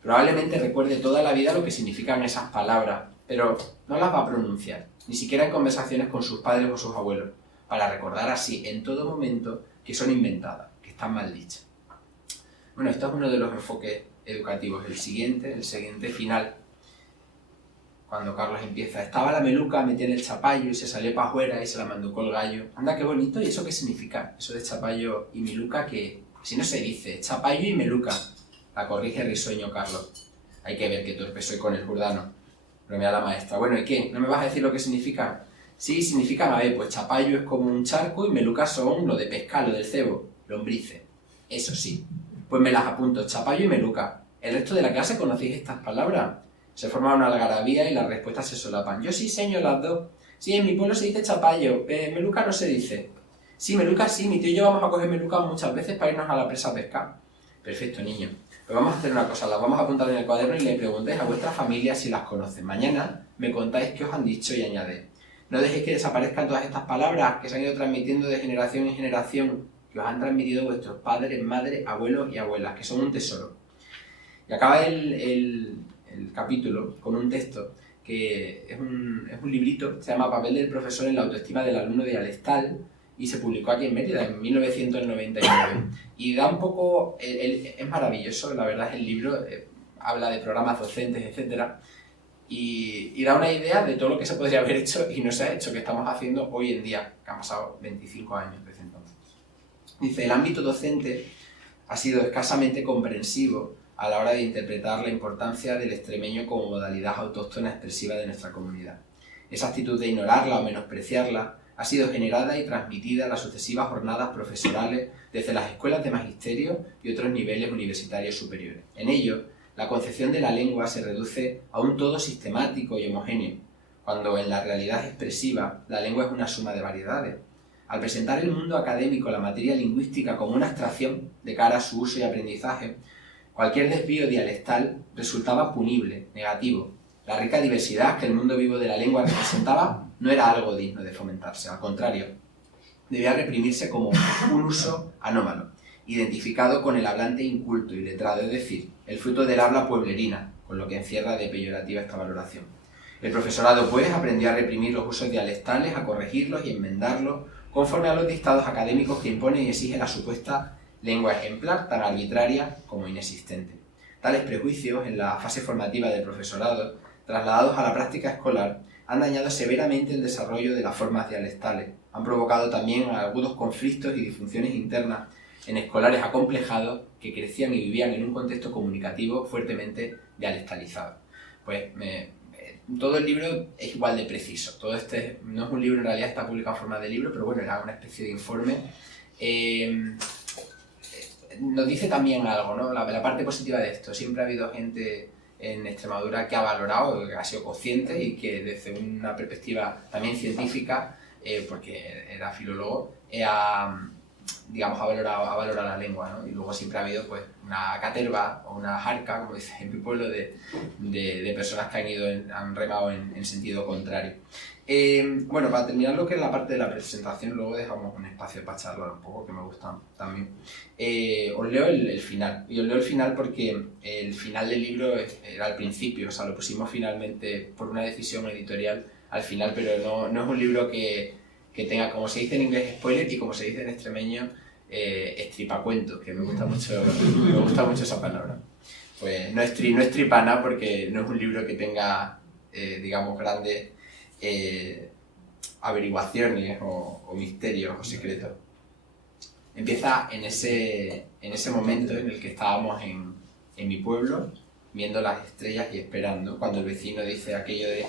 Probablemente recuerde toda la vida lo que significan esas palabras, pero no las va a pronunciar, ni siquiera en conversaciones con sus padres o sus abuelos, para recordar así en todo momento que son inventadas, que están mal dichas. Bueno, esto es uno de los enfoques educativos. El siguiente final, cuando Carlos empieza, estaba la meluca metida en el chapallo y se salió para afuera y se la manducó el gallo. Anda, qué bonito. ¿Y eso qué significa? Eso de chapallo y meluca, que si no se dice, chapallo y meluca. La corrige risueño Carlos. Hay que ver qué torpe soy con el jurdano. Bromea la maestra. Bueno, ¿y qué? ¿No me vas a decir lo que significa? Sí, significan, a ver, pues chapallo es como un charco y meluca son lo de pescar, lo del cebo, lombrices. Eso sí. Pues me las apunto, chapallo y meluca. ¿El resto de la clase conocéis estas palabras? Se forma una algarabía y las respuestas se solapan. Yo sí, señor, las 2. Sí, en mi pueblo se dice chapallo, meluca no se dice. Sí, meluca sí, mi tío y yo vamos a coger meluca muchas veces para irnos a la presa a pescar. Perfecto, niño. Pues vamos a hacer una cosa, las vamos a apuntar en el cuaderno y le preguntéis a vuestra familia si las conocen. Mañana me contáis qué os han dicho y añadéis. No dejéis que desaparezcan todas estas palabras que se han ido transmitiendo de generación en generación, que os han transmitido vuestros padres, madres, abuelos y abuelas, que son un tesoro. Y acaba el capítulo con un texto que es un librito, se llama Papel del profesor en la autoestima del alumno dialectal, y se publicó aquí en Mérida en 1999. Y da un poco, es maravilloso, la verdad, el libro habla de programas docentes, etc. y da una idea de todo lo que se podría haber hecho y no se ha hecho, que estamos haciendo hoy en día, que han pasado 25 años desde entonces. Dice, el ámbito docente ha sido escasamente comprensivo a la hora de interpretar la importancia del extremeño como modalidad autóctona expresiva de nuestra comunidad. Esa actitud de ignorarla o menospreciarla ha sido generada y transmitida en las sucesivas jornadas profesorales desde las escuelas de magisterio y otros niveles universitarios superiores. En ello, la concepción de la lengua se reduce a un todo sistemático y homogéneo, cuando en la realidad expresiva la lengua es una suma de variedades. Al presentar el mundo académico la materia lingüística como una abstracción de cara a su uso y aprendizaje, cualquier desvío dialectal resultaba punible, negativo. La rica diversidad que el mundo vivo de la lengua representaba no era algo digno de fomentarse, al contrario, debía reprimirse como un uso anómalo, identificado con el hablante inculto y letrado, es decir, el fruto del habla pueblerina, con lo que encierra de peyorativa esta valoración. El profesorado, pues, aprendió a reprimir los usos dialectales, a corregirlos y enmendarlos, conforme a los dictados académicos que impone y exige la supuesta lengua ejemplar, tan arbitraria como inexistente. Tales prejuicios, en la fase formativa del profesorado, trasladados a la práctica escolar, han dañado severamente el desarrollo de las formas dialectales, han provocado también agudos conflictos y disfunciones internas en escolares acomplejados que crecían y vivían en un contexto comunicativo fuertemente dialectalizado. Pues todo el libro es igual de preciso. Todo este no es un libro, en realidad está publicado en forma de libro, pero bueno, era una especie de informe. Nos dice también algo, ¿no? La parte positiva de esto. Siempre ha habido gente en Extremadura que ha valorado, que ha sido consciente y que desde una perspectiva también científica, porque era filólogo, ha valorado la lengua, ¿no? Y luego siempre ha habido pues una caterva o una jarca, como dice en mi pueblo, de personas que han remado en sentido contrario. Bueno, para terminar lo que es la parte de la presentación, luego dejamos un espacio para charlar un poco, que me gusta también. Os leo el final, y os leo el final porque el final del libro era al principio, o sea, lo pusimos finalmente por una decisión editorial al final, pero no es un libro que tenga, como se dice en inglés, spoiler, y como se dice en extremeño, estripacuentos, que me gusta mucho esa palabra. Pues no es tripana porque no es un libro que tenga, digamos, grandes averiguaciones o misterios o secretos. Empieza en ese momento en el que estábamos en mi pueblo, viendo las estrellas y esperando, cuando el vecino dice aquello de: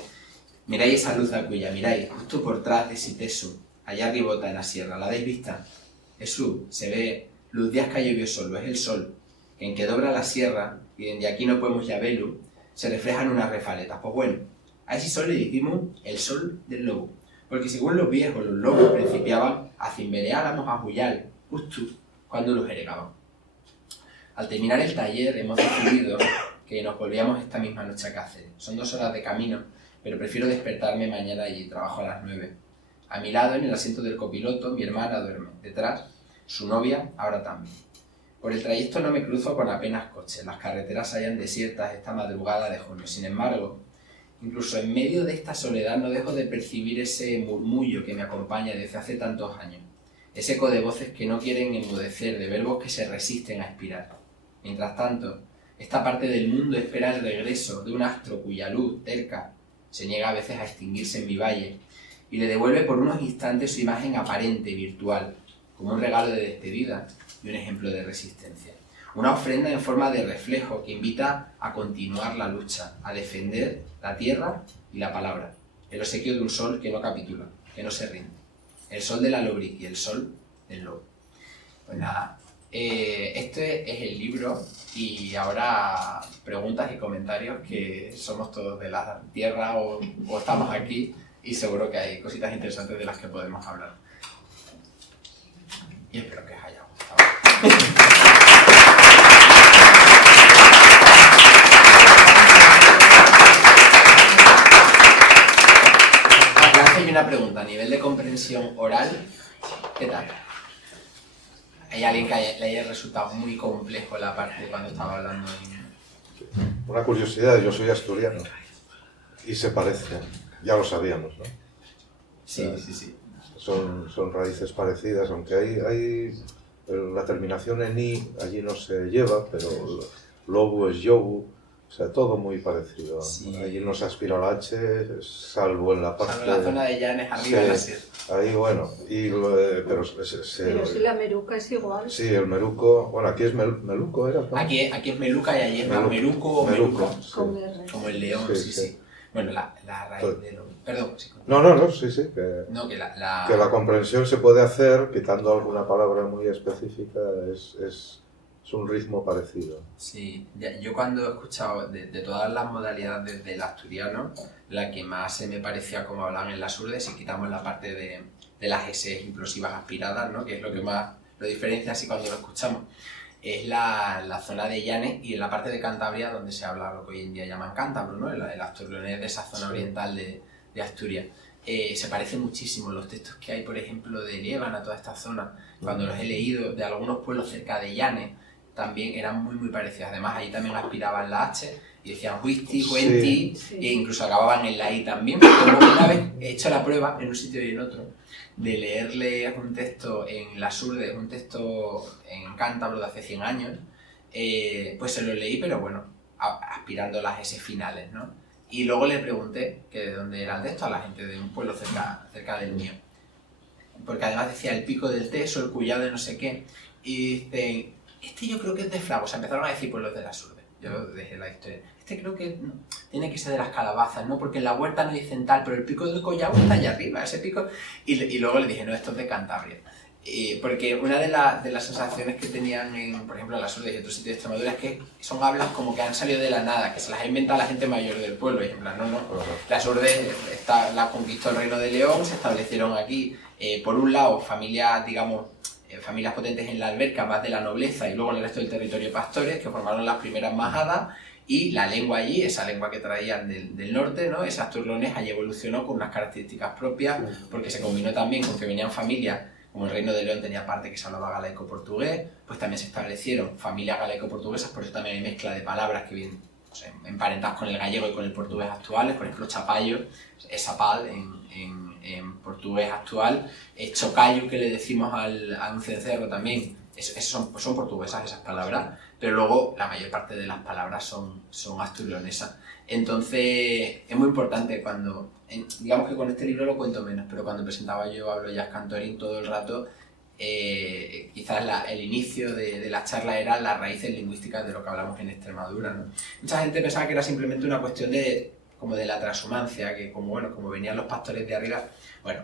miráis esa luz aculla, miráis, justo por detrás de Sitesu, allá arribota en la sierra, ¿la dais vista? Jesús, se ve luz días que llovió solo, es el sol, que en que dobra la sierra, y desde aquí no podemos ya verlo, se reflejan unas refaletas. Pues bueno, a ese sol le decimos el sol del lobo, porque según los viejos, los lobos principiaban a cimbelear, a mojajullar, justo cuando los heregaban. Al terminar el taller hemos decidido que nos volvíamos esta misma noche a Cáceres. Son 2 horas de camino, pero prefiero despertarme mañana y trabajo a las 9. A mi lado, en el asiento del copiloto, mi hermana duerme. Detrás, su novia, ahora también. Por el trayecto no me cruzo con apenas coches. Las carreteras se hallan desiertas esta madrugada de junio. Sin embargo, incluso en medio de esta soledad no dejo de percibir ese murmullo que me acompaña desde hace tantos años. Ese eco de voces que no quieren enmudecer, de verbos que se resisten a expirar. Mientras tanto, esta parte del mundo espera el regreso de un astro cuya luz, terca, se niega a veces a extinguirse en mi valle y le devuelve por unos instantes su imagen aparente, virtual, como un regalo de despedida y un ejemplo de resistencia. Una ofrenda en forma de reflejo que invita a continuar la lucha, a defender la tierra y la palabra, el obsequio de un sol que no capitula, que no se rinde. El sol de la lombriz y el sol del lobo. Pues nada, este es el libro y ahora preguntas y comentarios, que somos todos de la tierra o estamos aquí y seguro que hay cositas interesantes de las que podemos hablar. Y espero que os haya gustado. Hay una pregunta, a nivel de comprensión oral, ¿qué tal? ¿Hay alguien que le haya resultado muy complejo la parte de cuando estaba hablando? Una curiosidad, yo soy asturiano y se parecen, ya lo sabíamos, ¿no? Sí, sí, sí. Son raíces parecidas, aunque hay la terminación en i allí no se lleva, pero lobu es yobu, O sea, todo muy parecido. Sí. Allí no se aspira la H, salvo en la parte... Salvo en la zona de Llanes, arriba de la sierra. Ahí, bueno, Pero si la Meruca es igual. Sí, el Meruco, bueno, aquí es Meluco, ¿era? ¿No? Aquí es Meluca y allí es más Meruco o Meruco, Meluca. sí. Con R. Como el león, Sí, sí. sí. Bueno, la raíz de lo... Perdón, sí. No, sí, que No, que que la comprensión se puede hacer, quitando alguna palabra muy específica, es un ritmo parecido. Sí, yo cuando he escuchado de todas las modalidades del asturiano, la que más se me parecía como hablaban en las urdes, si quitamos la parte de las S implosivas aspiradas, ¿no? Que es lo que más lo diferencia así cuando lo escuchamos, es la zona de Llanes y en la parte de Cantabria donde se habla lo que hoy en día llaman cántabro, ¿no? El asturleonés de esa zona oriental de Asturias. Se parece muchísimo los textos que hay, por ejemplo, de Liébana, toda esta zona, cuando los he leído de algunos pueblos cerca de Llanes, también eran muy parecidos. Además, ahí también aspiraban la H y decían huisti, huenti, Sí. e incluso acababan en la I también. Porque una vez he hecho la prueba en un sitio y en otro de leerle un texto en las urdes, un texto en cántabro de hace 100 años, pues se lo leí, pero bueno, aspirando las S finales, ¿no? Y luego le pregunté que de dónde era el texto a la gente de un pueblo cerca del mío. Porque además decía el pico del teso, el cuyado de no sé qué. Y dicen, este yo creo que es de Fraguas. Empezaron a decir pueblos de las urdes. Yo dejé la historia. Este creo que no, tiene que ser de las calabazas, ¿no? Porque en la huerta no dicen tal, pero el pico del collado está allá arriba, ese pico. Y luego le dije, no, esto es de Cantabria. Porque una de las sensaciones que tenían, por ejemplo, en las urdes y otros sitios de Extremadura es que son hablas como que han salido de la nada, que se las ha inventado la gente mayor del pueblo. Y en plan, no. Las urdes la conquistó el Reino de León, se establecieron aquí, por un lado, familias, digamos, familias potentes en la alberca, más de la nobleza, y luego en el resto del territorio pastores, que formaron las primeras majadas, y la lengua allí, esa lengua que traían del norte, ¿no? Ese asturleonés allí evolucionó con unas características propias, porque se combinó también con que venían familias, como el Reino de León tenía parte que se hablaba galaico-portugués, pues también se establecieron familias galaico-portuguesas, por eso también hay mezcla de palabras que vienen, pues, emparentadas con el gallego y con el portugués actuales. Por ejemplo, chapallo es sapal en portugués actual, chocayo, que le decimos a un cencerro también, son portuguesas esas palabras, pero luego la mayor parte de las palabras son asturleonesas. Entonces es muy importante cuando, digamos que con este libro lo cuento menos, pero cuando presentaba yo Hablo Jazz Cantoring todo el rato, quizás el inicio de la charla era las raíces lingüísticas de lo que hablamos en Extremadura, ¿no? Mucha gente pensaba que era simplemente una cuestión como de la transhumancia, que como venían los pastores de arriba, bueno,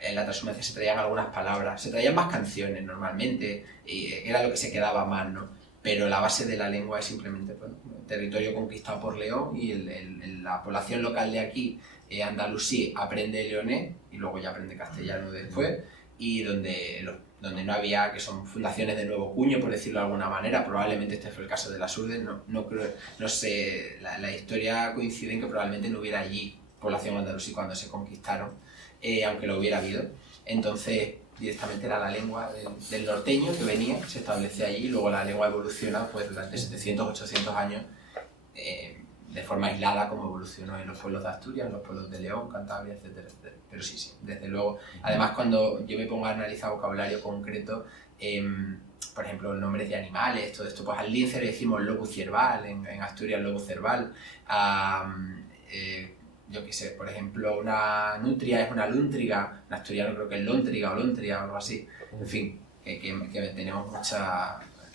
en la transhumancia se traían algunas palabras, se traían más canciones normalmente, y era lo que se quedaba más, ¿no? Pero la base de la lengua es simplemente, bueno, territorio conquistado por León, y la población local de aquí, andalusí, aprende leonés y luego ya aprende castellano después, y donde no había, que son fundaciones de nuevo cuño, por decirlo de alguna manera. Probablemente este fue el caso de las urdes, no sé, la historia coincide en que probablemente no hubiera allí población andalusí cuando se conquistaron, aunque lo hubiera habido. Entonces directamente era la lengua del norteño que venía, se establece allí, y luego la lengua evoluciona pues durante 700, 800 años, de forma aislada, como evolucionó en los pueblos de Asturias, en los pueblos de León, Cantabria, etcétera, etcétera. Pero sí, desde luego. Además, cuando yo me pongo a analizar vocabulario concreto, por ejemplo, nombres de animales, todo esto, pues al lince le decimos lobo cierval, en Asturias lobo cerval. Yo qué sé, por ejemplo, una nutria es una lúntriga, en asturiano creo que es lóntriga o lontria o algo así. En fin, que tenemos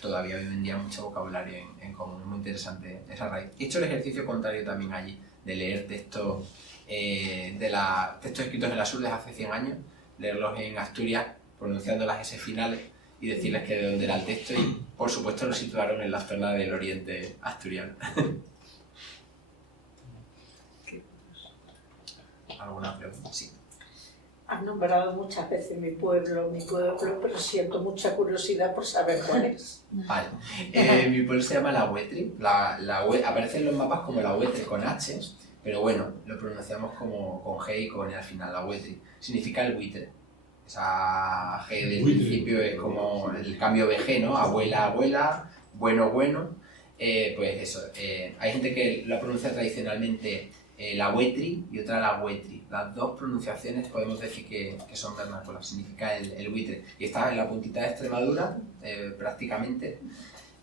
todavía hoy en día mucho vocabulario en común. Es muy interesante esa raíz. He hecho el ejercicio contrario también allí, de leer textos escritos en las urdes hace 100 años, leerlos en Asturias, pronunciando las S finales y decirles que de dónde era el texto, y por supuesto lo situaron en la zona del oriente asturiano. ¿Alguna pregunta? Sí. Has nombrado muchas veces mi pueblo, pero siento mucha curiosidad por saber cuál es. Vale. Mi pueblo se llama La Huetri. Aparece en los mapas como La Huetri con H, pero bueno, lo pronunciamos como con G y con E al final, La Huetri. Significa el buitre. Esa G del principio es como el cambio BG, ¿no? Abuela, abuela, bueno, bueno. Pues eso. Hay gente que la pronuncia tradicionalmente la Huetri y otra la Huetri. Las dos pronunciaciones podemos decir que son vernáculas, significa el buitre. Y está en la puntita de Extremadura, prácticamente.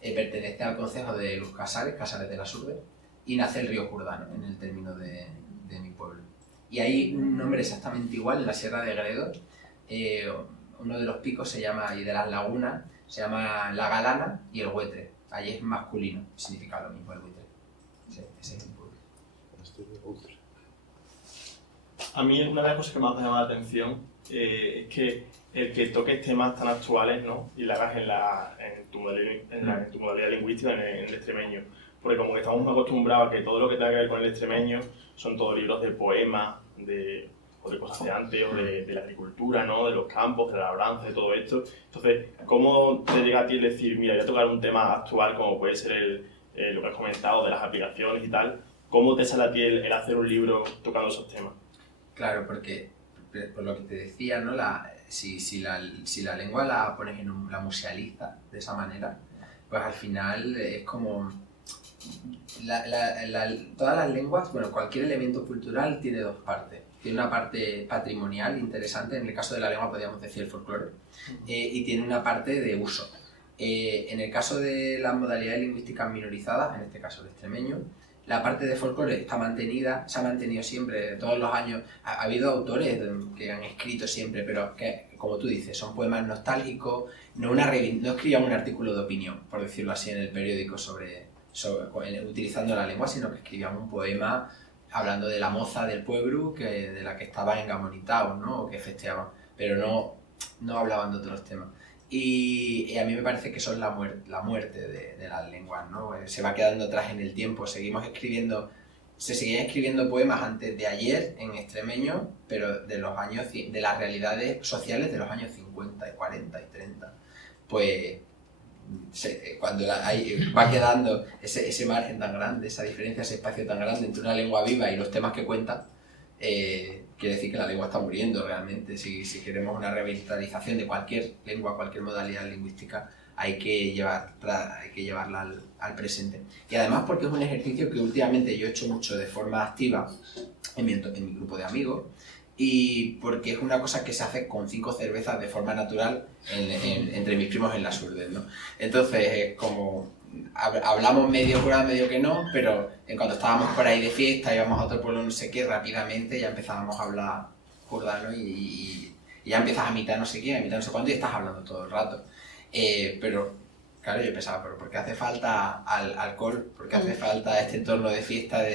Pertenece al concejo de Los Casares, Casares de las Urdes, y nace el río Jurdano, en el término de mi pueblo. Y hay un nombre exactamente igual en la Sierra de Gredos. Uno de los picos se llama, y de las lagunas, se llama La Galana y el Huetre. Allí es masculino, significa lo mismo el buitre. Ese es el pueblo. A mí una de las cosas que más me llama la atención es que el que toques temas tan actuales, ¿no? Y la hagas en tu modalidad lingüística, en el extremeño. Porque como que estamos muy acostumbrados a que todo lo que tenga que ver con el extremeño son todos libros de poemas, o de cosas de antes, o de la agricultura, ¿no? De los campos, de la labranza, de todo esto. Entonces, ¿cómo te llega a ti el decir, mira, voy a tocar un tema actual como puede ser lo que has comentado de las aplicaciones y tal? ¿Cómo te sale a ti el hacer un libro tocando esos temas? Claro, porque por lo que te decía, ¿no? Si la lengua la pones la musealizas de esa manera, pues al final es como... todas las lenguas, bueno, cualquier elemento cultural tiene dos partes. Tiene una parte patrimonial interesante, en el caso de la lengua podríamos decir el folclore, y tiene una parte de uso. En el caso de las modalidades lingüísticas minorizadas, en este caso el extremeño, la parte de folclore está mantenida, se ha mantenido siempre, todos los años. Ha habido autores que han escrito siempre, pero que, como tú dices, son poemas nostálgicos, no escribían un artículo de opinión, por decirlo así, en el periódico utilizando la lengua, sino que escribían un poema hablando de la moza del pueblo de la que estaban engamonitados, ¿no? O que festeaban, pero no hablaban de otros temas. Y a mí me parece que eso es la muerte de las lenguas, ¿no? Se va quedando atrás en el tiempo, se seguían escribiendo poemas antes de ayer en extremeño, pero de las realidades sociales de los años 50 y 40 y 30. Pues cuando va quedando ese margen tan grande, esa diferencia, ese espacio tan grande entre una lengua viva y los temas que cuenta, quiere decir que la lengua está muriendo realmente. Si queremos una revitalización de cualquier lengua, cualquier modalidad lingüística, hay que llevarla al presente. Y además porque es un ejercicio que últimamente yo he hecho mucho de forma activa en mi grupo de amigos, y porque es una cosa que se hace con 5 cervezas de forma natural entre mis primos en las urdes, ¿no? Entonces es como... hablamos medio jurado, medio que no, pero cuando estábamos por ahí de fiesta, íbamos a otro pueblo, no sé qué, rápidamente ya empezábamos a hablar jordano y ya empiezas a mitad no sé qué, a mitad no sé cuánto, y estás hablando todo el rato. Pero claro, yo pensaba, ¿pero por qué hace falta alcohol? ¿Por qué hace falta este entorno de fiesta, de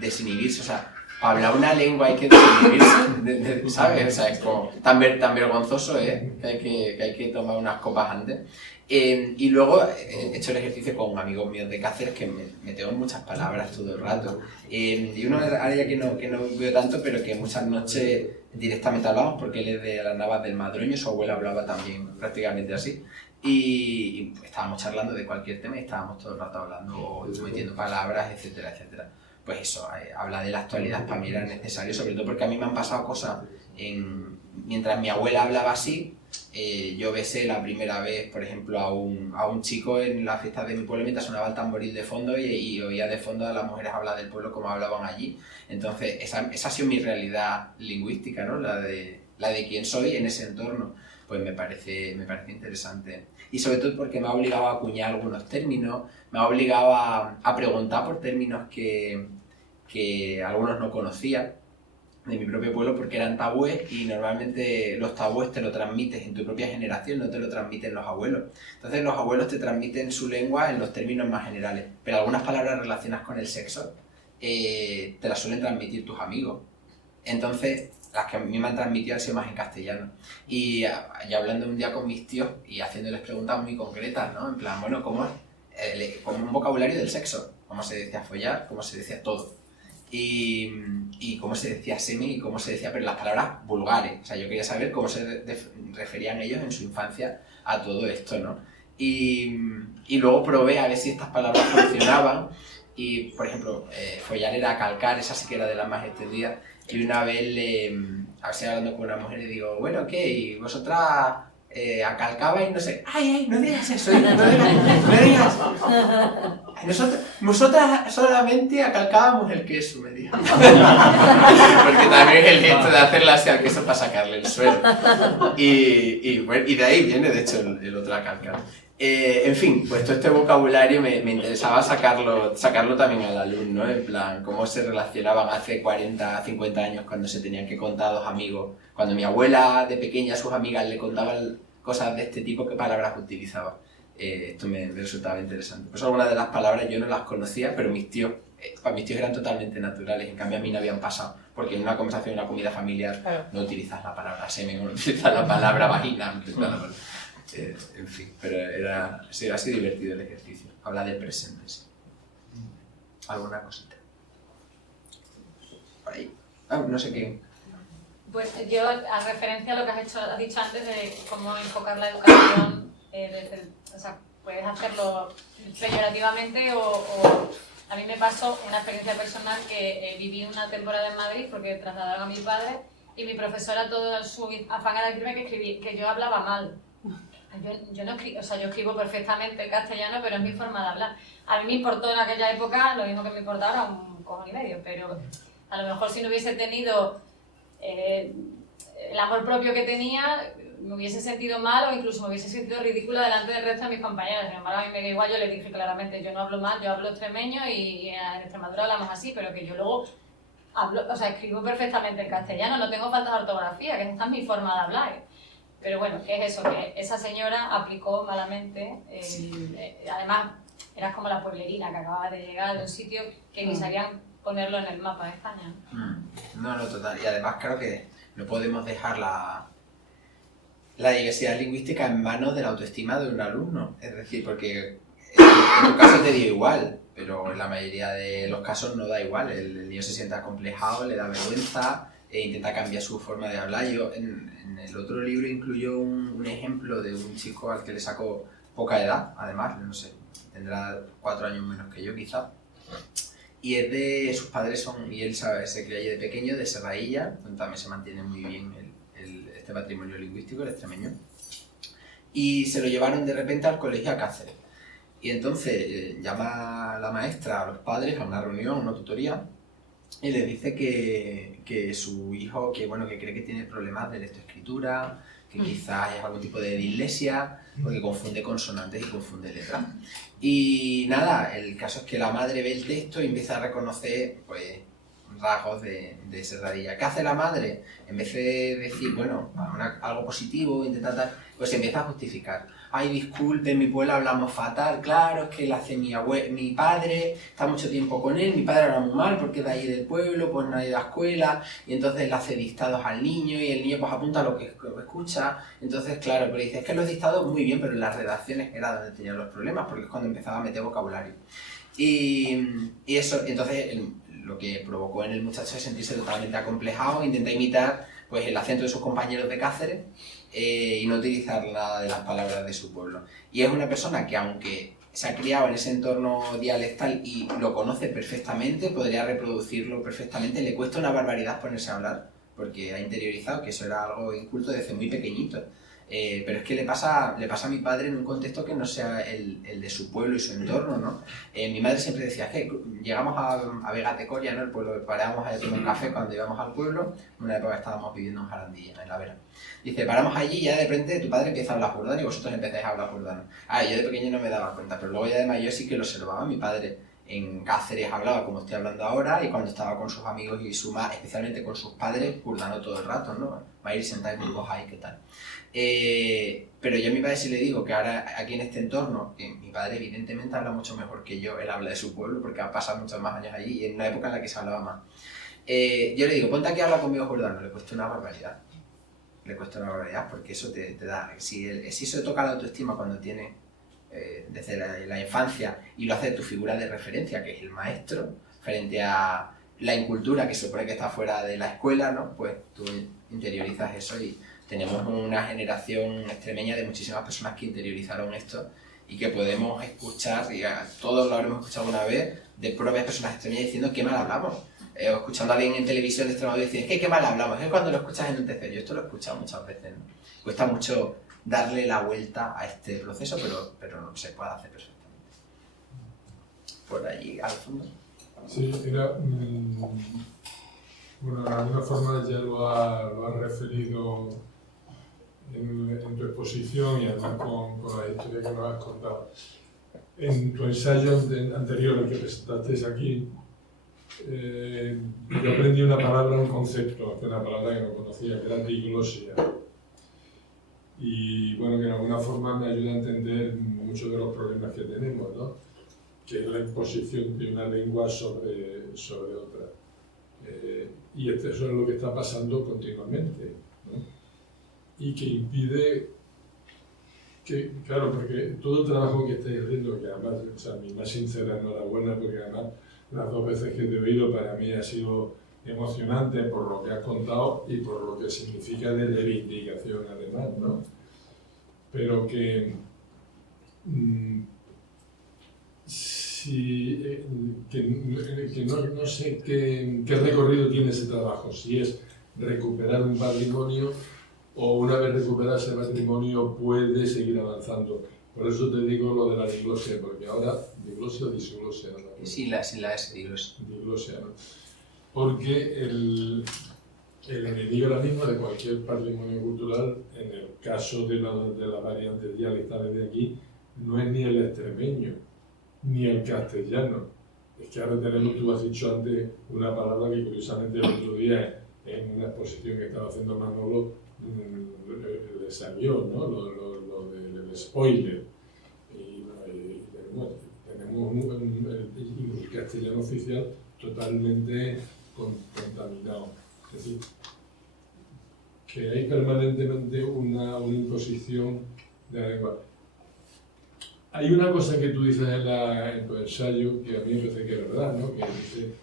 desinhibirse? O sea, para hablar una lengua hay que desinhibirse, ¿sabes? O sea, es como tan vergonzoso, que hay que tomar unas copas antes. Y luego he hecho el ejercicio con amigos míos de Cáceres que me tengo muchas palabras todo el rato. Y uno ahora ya que no veo tanto, pero que muchas noches directamente hablamos, porque él es de las Navas del Madroño, su abuela hablaba también prácticamente así. Y estábamos charlando de cualquier tema y estábamos todo el rato hablando o metiendo palabras, etcétera, etcétera. Pues eso, hablar de la actualidad para mí era necesario, sobre todo porque a mí me han pasado cosas mientras mi abuela hablaba así. Yo besé la primera vez, por ejemplo, a un chico en las fiestas de mi pueblo mientras sonaba el tamboril de fondo y oía de fondo a las mujeres hablar del pueblo como hablaban allí. Entonces, esa ha sido mi realidad lingüística, ¿no? La de quién soy en ese entorno. Pues me parece interesante. Y sobre todo porque me ha obligado a acuñar algunos términos, me ha obligado a preguntar por términos que algunos no conocía de mi propio pueblo porque eran tabúes, y normalmente los tabúes te lo transmites en tu propia generación, no te lo transmiten los abuelos. Entonces los abuelos te transmiten su lengua en los términos más generales, pero algunas palabras relacionadas con el sexo te las suelen transmitir tus amigos. Entonces las que a mí me han transmitido han sido más en castellano. Y hablando un día con mis tíos y haciéndoles preguntas muy concretas, ¿no? En plan, bueno, como un vocabulario del sexo, cómo se decía follar, cómo se decía todo. Y cómo se decía semi y cómo se decía, pero las palabras vulgares. O sea, yo quería saber cómo se referían ellos en su infancia a todo esto, ¿no? Y luego probé a ver si estas palabras funcionaban. Y, por ejemplo, follar era calcar, esa sí que era de las más extendidas. Y una vez estoy hablando con una mujer y digo, bueno, ¿qué? ¿Y vosotras acalcabais? No sé. ¡Ay, no digas eso! No digas. Nosotras solamente acalcábamos el queso, me dijo. Porque también el gesto de hacerla así al queso para sacarle el suelo. Y de ahí viene, de hecho, el otro acalcar. En fin, pues todo este vocabulario me interesaba sacarlo también a la luz, ¿no? En plan, cómo se relacionaban hace 40, 50 años cuando se tenían que contar a dos amigos. Cuando mi abuela de pequeña a sus amigas le contaban cosas de este tipo, ¿qué palabras utilizaba? Esto me resultaba interesante. Pues algunas de las palabras yo no las conocía, pero para mis tíos eran totalmente naturales, en cambio a mí no habían pasado, porque en una conversación, en una comida familiar, Claro. no utilizas la palabra semen, no utilizas la palabra vagina, no utilizas la palabra... en fin, pero ha sido divertido el ejercicio. Habla del presente, sí. ¿Alguna cosita? Por ahí. No sé qué. Pues yo, a referencia a lo que has dicho antes de cómo enfocar la educación, o sea, puedes hacerlo peyorativamente o a mí me pasó una experiencia personal que viví una temporada en Madrid porque trasladaron a mi padre y mi profesora todo su afán era decirme que yo hablaba mal. Yo no escribo, o sea, yo escribo perfectamente el castellano, pero es mi forma de hablar. A mí me importó en aquella época lo mismo que me importa ahora, un cojón y medio, pero a lo mejor si no hubiese tenido el amor propio que tenía, me hubiese sentido mal o incluso me hubiese sentido ridícula delante del resto de mis compañeras. Sin embargo, a mí me da igual, yo le dije claramente, yo no hablo mal, yo hablo extremeño y en Extremadura hablamos así, pero que yo luego hablo, o sea, escribo perfectamente el castellano, no tengo faltas de ortografía, que esta es mi forma de hablar. Pero bueno, ¿qué es eso? Que esa señora aplicó malamente, además eras como la pueblerina que acababa de llegar de un sitio que ni sabían ponerlo en el mapa de España. No, total. Y además creo que no podemos dejar la diversidad lingüística en manos de la autoestima de un alumno. Es decir, porque en tu caso te dio igual, pero en la mayoría de los casos no da igual. El niño se siente acomplejado, le da vergüenza e intenta cambiar su forma de hablar. Yo en el otro libro incluyo un ejemplo de un chico al que le sacó poca edad, además, no sé, tendrá 4 años menos que yo quizá. Y es de sus padres y él se cría allí de pequeño, de Serrailla, donde también se mantiene muy bien este patrimonio lingüístico, el extremeño. Y se lo llevaron de repente al colegio a Cáceres. Y entonces llama la maestra a los padres a una reunión, a una tutoría, y les dice que su hijo, que cree que tiene problemas de lectoescritura, que quizás es algún tipo de dislexia, porque confunde consonantes y confunde letras. Y nada, el caso es que la madre ve el texto y empieza a reconocer pues rasgos de Serradilla. ¿Qué hace la madre? En vez de decir, algo positivo, intentar tal, pues empieza a justificar. Ay, disculpe, en mi pueblo hablamos fatal, claro, es que lo hace mi padre, está mucho tiempo con él, mi padre habla muy mal porque es de ahí del pueblo, pues no ha ido a la escuela, y entonces le hace dictados al niño, y el niño pues apunta lo que escucha, entonces claro, pero dice, es que los dictados muy bien, pero en las redacciones era donde tenían los problemas, porque es cuando empezaba a meter vocabulario. Y eso, entonces lo que provocó en el muchacho es sentirse totalmente acomplejado, intenta imitar pues el acento de sus compañeros de Cáceres, y no utilizar nada de las palabras de su pueblo. Y es una persona que, aunque se ha criado en ese entorno dialectal y lo conoce perfectamente, podría reproducirlo perfectamente, le cuesta una barbaridad ponerse a hablar, porque ha interiorizado que eso era algo inculto desde muy pequeñito. Pero es que le pasa a mi padre en un contexto que no sea el de su pueblo y su entorno, ¿no? Mi madre siempre decía que llegamos a Vegas de Coria, ¿no? El pueblo, parábamos a tomar un café cuando íbamos al pueblo, en una época estábamos viviendo en Jarandilla, en la Vera. Dice, paramos allí y ya de repente tu padre empieza a hablar jordano y vosotros empezáis a hablar jordano. Yo de pequeño no me daba cuenta, pero luego ya de mayor sí que lo observaba. Mi padre en Cáceres hablaba como estoy hablando ahora, y cuando estaba con sus amigos y especialmente con sus padres, jordano todo el rato, ¿no? Va a ir sentado en grupos ahí, ¿qué tal? Pero yo a mi padre sí le digo que ahora aquí en este entorno, que mi padre evidentemente habla mucho mejor que yo, él habla de su pueblo porque ha pasado muchos más años allí y en una época en la que se hablaba más. Yo le digo, ponte aquí a hablar conmigo jordano, le cuesta una barbaridad. Le cuesta una barbaridad porque eso te da, si eso toca la autoestima cuando tiene desde la infancia y lo hace tu figura de referencia, que es el maestro, frente a la incultura que se supone que está fuera de la escuela, ¿no? Pues tú interiorizas eso y tenemos una generación extremeña de muchísimas personas que interiorizaron esto y que podemos escuchar, y todos lo habremos escuchado una vez, de propias personas extremeñas diciendo qué mal hablamos. O escuchando a alguien en televisión de Extremadura y decir, es que qué mal hablamos, es cuando lo escuchas en un TC. Yo esto lo he escuchado muchas veces, ¿no? Cuesta mucho darle la vuelta a este proceso, pero no se puede hacer perfectamente. Por allí, al fondo. Sí, era... de alguna forma ya lo ha referido en tu exposición y además con la historia que nos has contado. En tu ensayo anterior, el que presentaste aquí, yo aprendí una palabra, un concepto, una palabra que no conocía, que era diglosia. Y bueno, que de alguna forma me ayuda a entender muchos de los problemas que tenemos, ¿no? Que es la imposición de una lengua sobre otra. Y eso es lo que está pasando continuamente, ¿no? Y que impide que, claro, porque todo el trabajo que estáis haciendo, que además, o sea, mi más sincera enhorabuena, porque además las 2 veces que te he oído para mí ha sido emocionante por lo que has contado y por lo que significa de reivindicación además, ¿no? Pero que no sé qué recorrido tiene ese trabajo, si es recuperar un patrimonio o una vez recuperado ese patrimonio puede seguir avanzando. Por eso te digo lo de la diglosia, porque ahora, diglosia o disglosia, ¿no? Sí, la S, diglosia. Diglosia, ¿no? Porque el enemigo ahora mismo de cualquier patrimonio cultural, en el caso de las variantes dialectales de aquí, no es ni el extremeño, ni el castellano. Es que ahora tenemos, tú has dicho antes, una palabra que curiosamente el otro día en una exposición que estaba haciendo Manolo le salió, ¿no? Lo del spoiler. Y tenemos el castellano oficial totalmente contaminado. Es decir, que hay permanentemente una imposición de la lengua. Hay una cosa que tú dices en tu ensayo que a mí me parece que es verdad, ¿no? Que dice,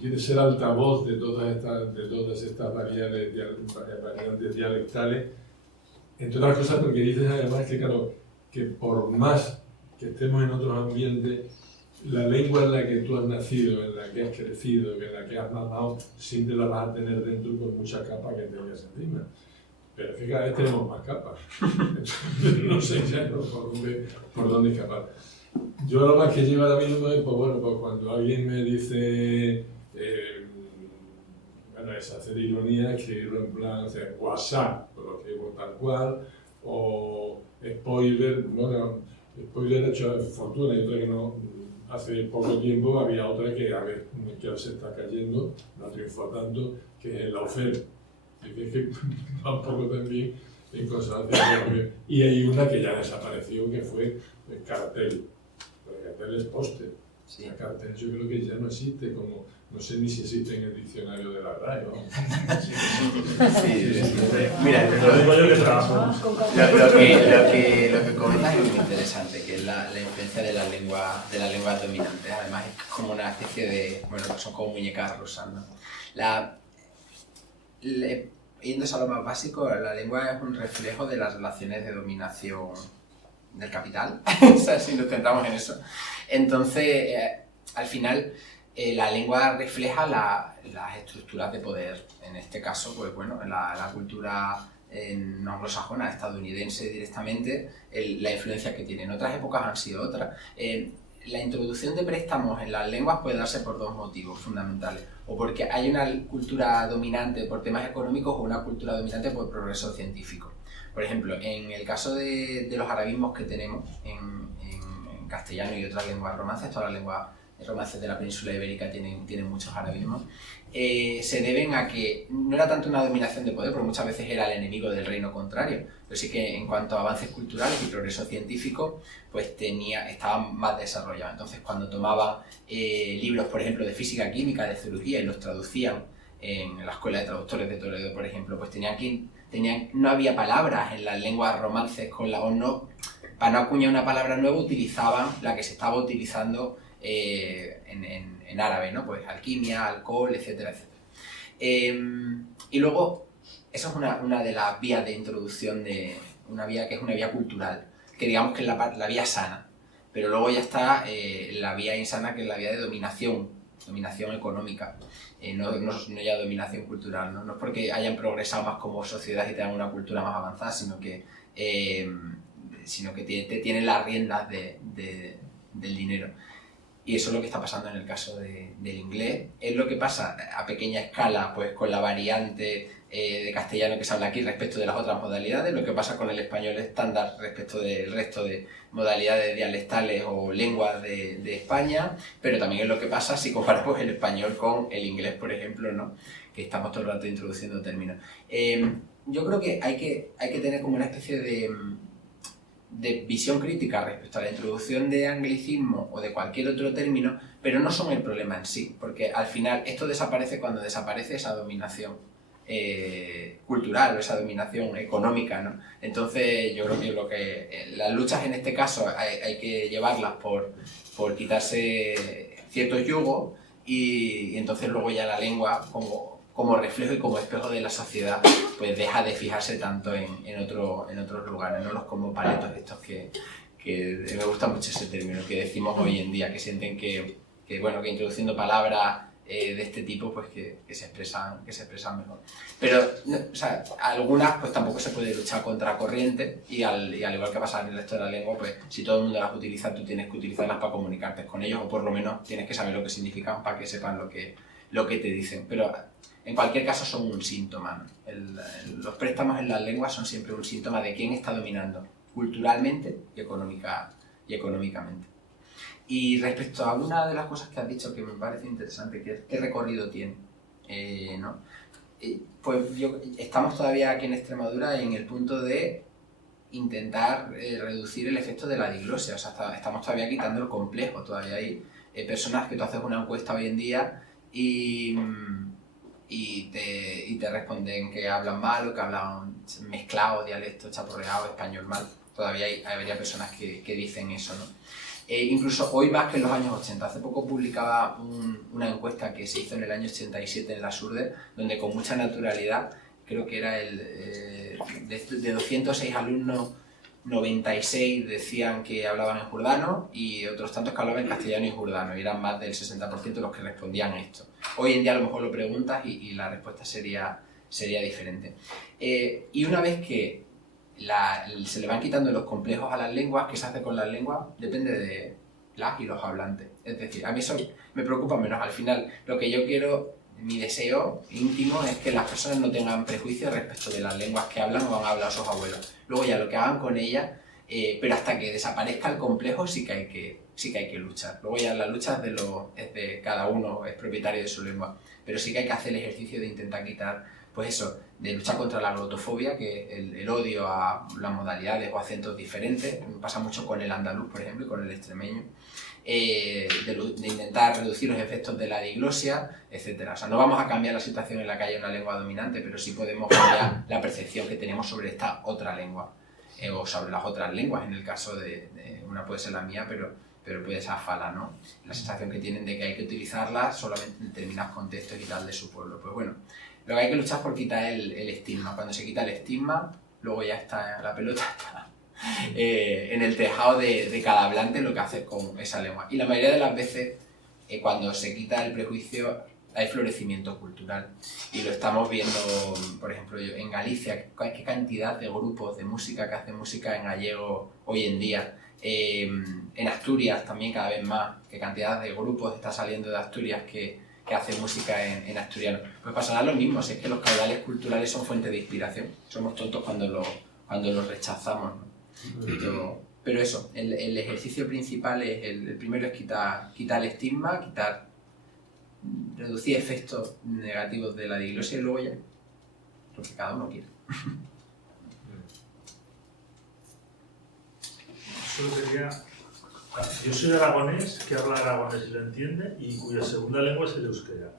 quiere ser altavoz de todas estas variantes dialectales, entre otras cosas porque dices además que, claro, que por más que estemos en otros ambientes, la lengua en la que tú has nacido, en la que has crecido, en la que has mamado, siempre la vas a tener dentro con mucha capa que tengas encima. Pero es que cada vez tenemos más capas. No sé ya por dónde escapar. Yo lo más que llevo ahora mismo es, pues bueno, pues cuando alguien me dice, bueno, es hacer ironía, escribirlo en plan, o sea, WhatsApp, pues lo escribo tal cual, o spoiler, bueno, spoiler ha hecho fortuna y otra que no. Hace poco tiempo había otra que ahora se está cayendo, no triunfó tanto, que es la oferta. Que va un poco también en consonancia con lo. Y hay una que ya desapareció, que fue el cartel. El cartel es póster. Sí. El cartel yo creo que ya no existe, como no sé ni si existe en el diccionario de la RAE, ¿no? Sí. Mira, lo digo yo que trabajo. Lo que comentas es muy interesante, que es la influencia de la lengua dominante. Además es como una especie de, bueno, son como muñecas rusas, ¿no? Yéndose a lo más básico, la lengua es un reflejo de las relaciones de dominación del capital, o sea, si nos centramos en eso. Entonces, al final, la lengua refleja las estructuras de poder. En este caso, pues bueno, la cultura no anglosajona, estadounidense directamente, la influencia que tiene. En otras épocas han sido otras. La introducción de préstamos en las lenguas puede darse por 2 motivos fundamentales. O porque hay una cultura dominante por temas económicos o una cultura dominante por progreso científico. Por ejemplo, en el caso de los arabismos que tenemos en castellano y otras lenguas romances, todas las lenguas romances de la península ibérica tienen muchos arabismos, se deben a que no era tanto una dominación de poder, porque muchas veces era el enemigo del reino contrario, pero sí que en cuanto a avances culturales y progreso científico, pues estaban más desarrollados. Entonces, cuando tomaban libros, por ejemplo, de física, química, de zoología y los traducían en la Escuela de Traductores de Toledo, por ejemplo, pues no había palabras en las lenguas romances para no acuñar una palabra nueva, utilizaban la que se estaba utilizando en árabe, ¿no? Pues alquimia, alcohol, etcétera, etcétera. Y luego, eso es una de las vías de introducción que es una vía cultural, que digamos que es la vía sana. Pero luego ya está la vía insana, que es la vía de dominación económica, no ya dominación cultural, ¿no? No es porque hayan progresado más como sociedad y tengan una cultura más avanzada, sino que tienen las riendas del dinero. Y eso es lo que está pasando en el caso del inglés. Es lo que pasa a pequeña escala, pues con la variante de castellano que se habla aquí respecto de las otras modalidades, lo que pasa con el español estándar respecto del resto de modalidades dialectales o lenguas de España, pero también es lo que pasa si comparamos el español con el inglés, por ejemplo, ¿no? Que estamos todo el rato introduciendo términos. Yo creo que hay que tener como una especie de visión crítica respecto a la introducción de anglicismo o de cualquier otro término, pero no son el problema en sí, porque al final esto desaparece cuando desaparece esa dominación cultural o esa dominación económica, ¿no? Entonces yo creo que las luchas en este caso hay que llevarlas por quitarse ciertos yugos y entonces luego ya la lengua como reflejo y como espejo de la sociedad pues deja de fijarse tanto en otros lugares, ¿no? Los como paletos estos que me gusta mucho ese término que decimos hoy en día, que sienten que introduciendo palabras de este tipo pues que se expresan mejor. Pero o sea, algunas pues tampoco se puede luchar contra corriente y al igual que pasa en el resto de la lengua, pues si todo el mundo las utiliza, tú tienes que utilizarlas para comunicarte con ellos o por lo menos tienes que saber lo que significan para que sepan lo que te dicen. Pero en cualquier caso son un síntoma, ¿no? Los préstamos en las lenguas son siempre un síntoma de quién está dominando culturalmente y económicamente. Y respecto a una de las cosas que has dicho que me parece interesante, que es qué recorrido tiene, ¿no? Pues estamos todavía aquí en Extremadura en el punto de intentar reducir el efecto de la diglosia, o sea, estamos todavía quitando el complejo, todavía hay personas que tú haces una encuesta hoy en día y te responden que hablan mal o que hablan mezclado, dialecto, chaporreado, español mal. Todavía habría personas que dicen eso, ¿no? Incluso hoy más que en los años 80. Hace poco publicaba una encuesta que se hizo en el año 87 en la SURDE, donde con mucha naturalidad, creo que era de 206 alumnos, 96 decían que hablaban en jordano y otros tantos que hablaban en castellano y jordano, y eran más del 60% los que respondían esto. Hoy en día a lo mejor lo preguntas y la respuesta sería diferente. Y una vez que se le van quitando los complejos a las lenguas, ¿qué se hace con las lenguas? Depende de las y los hablantes. Es decir, a mí eso me preocupa menos. Al final, lo que yo quiero, mi deseo íntimo es que las personas no tengan prejuicios respecto de las lenguas que hablan o han hablado sus abuelos. Luego ya lo que hagan con ellas, pero hasta que desaparezca el complejo sí que hay que luchar. Luego ya las luchas es de cada uno, es propietario de su lengua. Pero sí que hay que hacer el ejercicio de intentar quitar, pues eso, de luchar contra la glotofobia, que es el odio a las modalidades o acentos diferentes. Me pasa mucho con el andaluz, por ejemplo, y con el extremeño. De intentar reducir los efectos de la diglosia, etc. O sea, no vamos a cambiar la situación en la que haya una lengua dominante, pero sí podemos cambiar la percepción que tenemos sobre esta otra lengua, o sobre las otras lenguas. En el caso de una puede ser la mía, pero puede ser afala, ¿no? La sensación que tienen de que hay que utilizarlas solamente en determinados contextos y tal de su pueblo. Pues bueno, lo que hay que luchar es por quitar el estigma. Cuando se quita el estigma, luego ya está la pelota está en el tejado de cada hablante lo que hace con esa lengua. Y la mayoría de las veces, cuando se quita el prejuicio, hay florecimiento cultural. Y lo estamos viendo, por ejemplo, en Galicia, qué cantidad de grupos de música que hacen música en gallego hoy en día. En Asturias también cada vez más, qué cantidad de grupos está saliendo de Asturias que hacen música en asturiano. Pues pasará lo mismo, si es que los caudales culturales son fuente de inspiración. Somos tontos cuando los rechazamos, ¿no? Pero eso, el ejercicio principal es el primero es quitar el estigma, reducir efectos negativos de la diglosia y luego ya lo que cada uno quiere. Solo quería... Yo soy aragonés, que habla aragonés y lo entiende, y cuya segunda lengua es el euskera.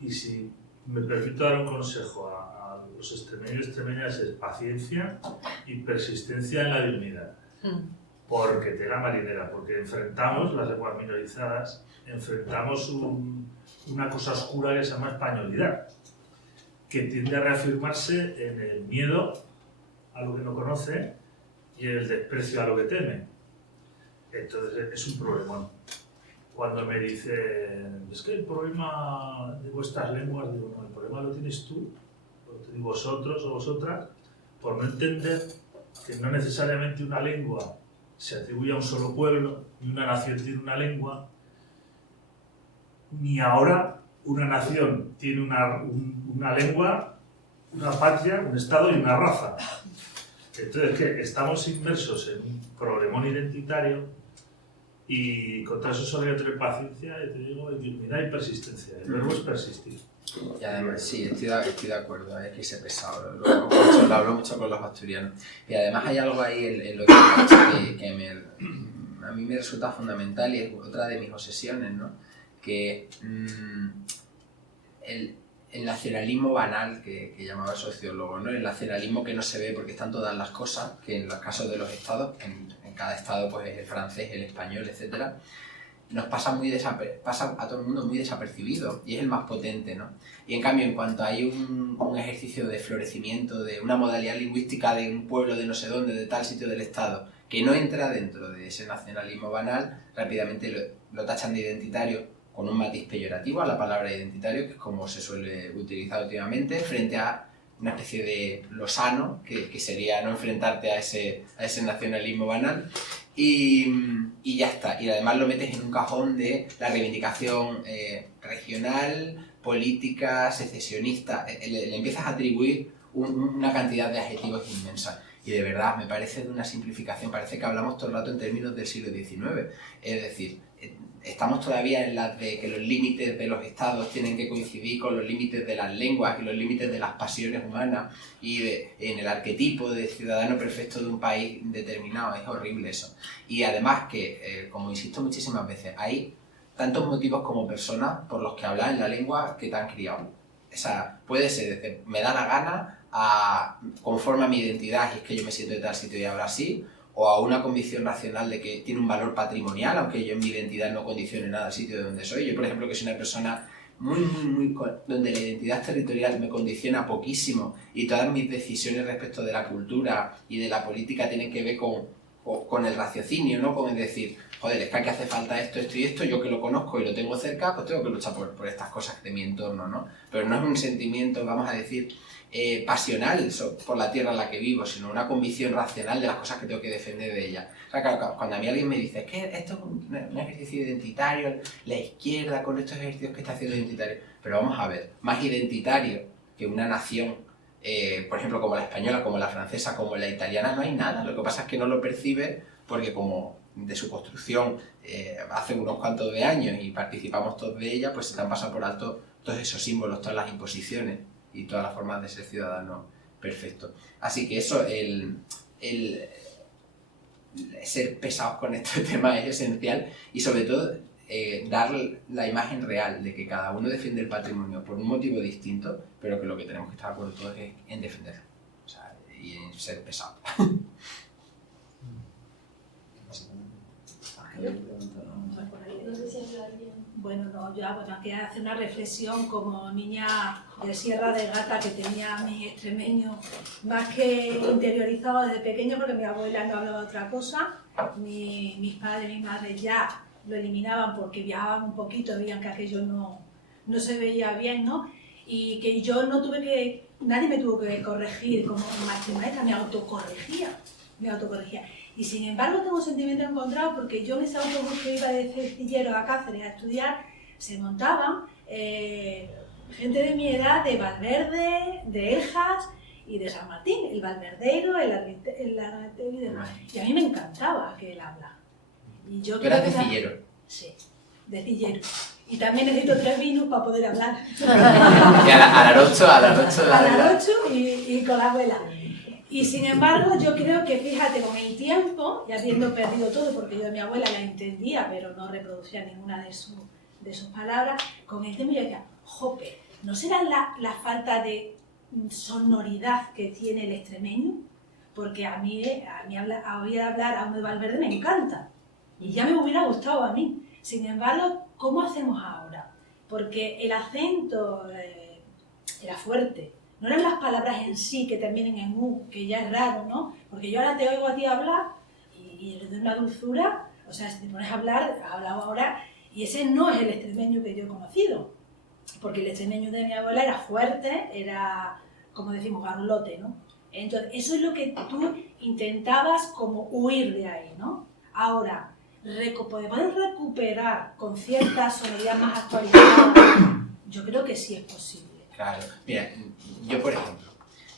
Y si me permito dar un consejo a los extremeños y extremeñas es paciencia y persistencia en la dignidad. Porque tela marinera, porque enfrentamos las lenguas minorizadas, enfrentamos una cosa oscura que se llama españolidad, que tiende a reafirmarse en el miedo a lo que no conoce y el desprecio a lo que teme. Entonces es un problemón. Cuando me dicen, es que el problema de vuestras lenguas, digo, no, el problema lo tienes tú, lo tenéis vosotros o vosotras, por no entender que no necesariamente una lengua se atribuye a un solo pueblo, y una nación tiene una lengua, ni ahora una nación tiene una lengua, una patria, un estado y una raza. Entonces, que estamos inmersos en un problemón identitario y contra eso solo hay que tener paciencia, y te digo, dignidad y persistencia. El verbo es persistir. Y además, sí, estoy de acuerdo, hay que ser pesado, lo hablo mucho con los asturianos. Y además hay algo ahí en lo que has dicho que a mí me resulta fundamental y es otra de mis obsesiones, ¿no? Que el nacionalismo banal que llamaba el sociólogo, ¿no? El nacionalismo que no se ve porque están todas las cosas, que en los casos de los estados, en cada estado pues es el francés, el español, etc., nos pasa pasa a todo el mundo muy desapercibido y es el más potente, ¿no? Y en cambio, en cuanto hay un ejercicio de florecimiento, de una modalidad lingüística de un pueblo de no sé dónde, de tal sitio del estado, que no entra dentro de ese nacionalismo banal, rápidamente lo tachan de identitario con un matiz peyorativo a la palabra identitario, que es como se suele utilizar últimamente, frente a una especie de lo sano, que sería no enfrentarte a ese nacionalismo banal, y ya está. Y además lo metes en un cajón de la reivindicación regional, política, secesionista, le empiezas a atribuir una cantidad de adjetivos inmensa. Y de verdad, me parece de una simplificación, parece que hablamos todo el rato en términos del siglo XIX. Es decir, estamos todavía en las de que los límites de los estados tienen que coincidir con los límites de las lenguas y los límites de las pasiones humanas y en el arquetipo de ciudadano perfecto de un país determinado. Es horrible eso. Y además que, como insisto muchísimas veces, hay tantos motivos como personas por los que hablas en la lengua que te han criado. O sea, puede ser desde me da la gana a conforme a mi identidad y es que yo me siento de tal sitio y hablo así, o a una convicción racional de que tiene un valor patrimonial, aunque yo en mi identidad no condicione nada al sitio de donde soy. Yo, por ejemplo, que soy una persona donde la identidad territorial me condiciona poquísimo y todas mis decisiones respecto de la cultura y de la política tienen que ver con el raciocinio, ¿no? Con el decir, joder, es que aquí hace falta esto, esto y esto, yo que lo conozco y lo tengo cerca, pues tengo que luchar por estas cosas de mi entorno, ¿no? Pero no es un sentimiento, vamos a decir, pasional por la tierra en la que vivo, sino una convicción racional de las cosas que tengo que defender de ella. O sea, cuando a mí alguien me dice, es que esto es un ejercicio identitario, la izquierda con estos ejercicios que está haciendo identitario, pero vamos a ver, más identitario que una nación, por ejemplo, como la española, como la francesa, como la italiana, no hay nada. Lo que pasa es que no lo percibe porque como de su construcción hace unos cuantos de años y participamos todos de ella, pues se te han pasado por alto todos esos símbolos, todas las imposiciones y todas las formas de ser ciudadano perfecto. Así que eso, el ser pesados con este tema es esencial y sobre todo dar la imagen real de que cada uno defiende el patrimonio por un motivo distinto, pero que lo que tenemos que estar de acuerdo todos es en defenderlo, o sea, y en ser pesados. Bueno, no, yo aquí hace una reflexión como niña de Sierra de Gata que tenía mi extremeño más que interiorizado desde pequeño porque mi abuela no hablaba otra cosa, mis padres, mi madre ya lo eliminaban porque viajaban un poquito, veían que aquello no se veía bien, ¿no? Y que yo no tuve que, nadie me tuvo que corregir como maestra, me autocorregía. Y sin embargo tengo un sentimiento encontrado porque yo en ese autobús que iba de Cestilleros a Cáceres a estudiar, se montaban gente de mi edad de Valverde, de Eljas y de San Martín, el Valverdeiro, el Argatero y demás. Y a mí me encantaba aquel habla. Y yo ¿Tú eras de Cillero? Sí, de Cillero. Y también necesito 3 vinos para poder hablar. Y a la 8 y con la abuela. Y sin embargo, yo creo que, fíjate, con el tiempo, y habiendo perdido todo, porque yo a mi abuela la entendía, pero no reproducía ninguna de sus palabras, con el tiempo yo decía, jope, ¿no será la falta de sonoridad que tiene el extremeño? Porque a mí oír hablar a uno de Valverde me encanta, y ya me hubiera gustado a mí. Sin embargo, ¿cómo hacemos ahora? Porque el acento era fuerte. No eran las palabras en sí que terminen en U, que ya es raro, ¿no? Porque yo ahora te oigo a ti hablar y eres de una dulzura, o sea, si te pones a hablar, has hablado ahora, y ese no es el extremeño que yo he conocido. Porque el extremeño de mi abuela era fuerte, era, como decimos, garlote, ¿no? Entonces, eso es lo que tú intentabas como huir de ahí, ¿no? Ahora, podemos recuperar con cierta sonoridad más actualizada, yo creo que sí es posible. Claro, mira, yo por ejemplo,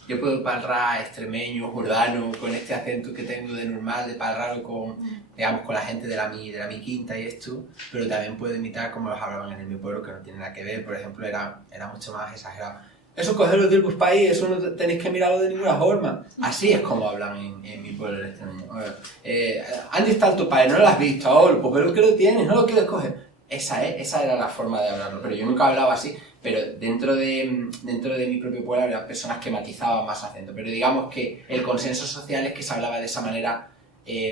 yo puedo parlar extremeño, jordano, con este acento que tengo de normal, de parlarlo con, digamos, con la gente de mi quinta y esto, pero también puedo imitar como los hablaban en mi pueblo, que no tiene nada que ver, por ejemplo, era mucho más exagerado. Eso cogerlo del bus país, eso no tenéis que mirarlo de ninguna forma. Así es como hablan en mi pueblo el extremeño. ¿Dónde está tu padre? ¿No lo has visto? Oh, pues pero que lo tienes, no lo quieres coger. Esa era la forma de hablarlo, pero yo nunca hablaba así. Pero dentro de mi propio pueblo había personas que matizaban más acento. Pero digamos que el consenso social es que se hablaba de esa manera,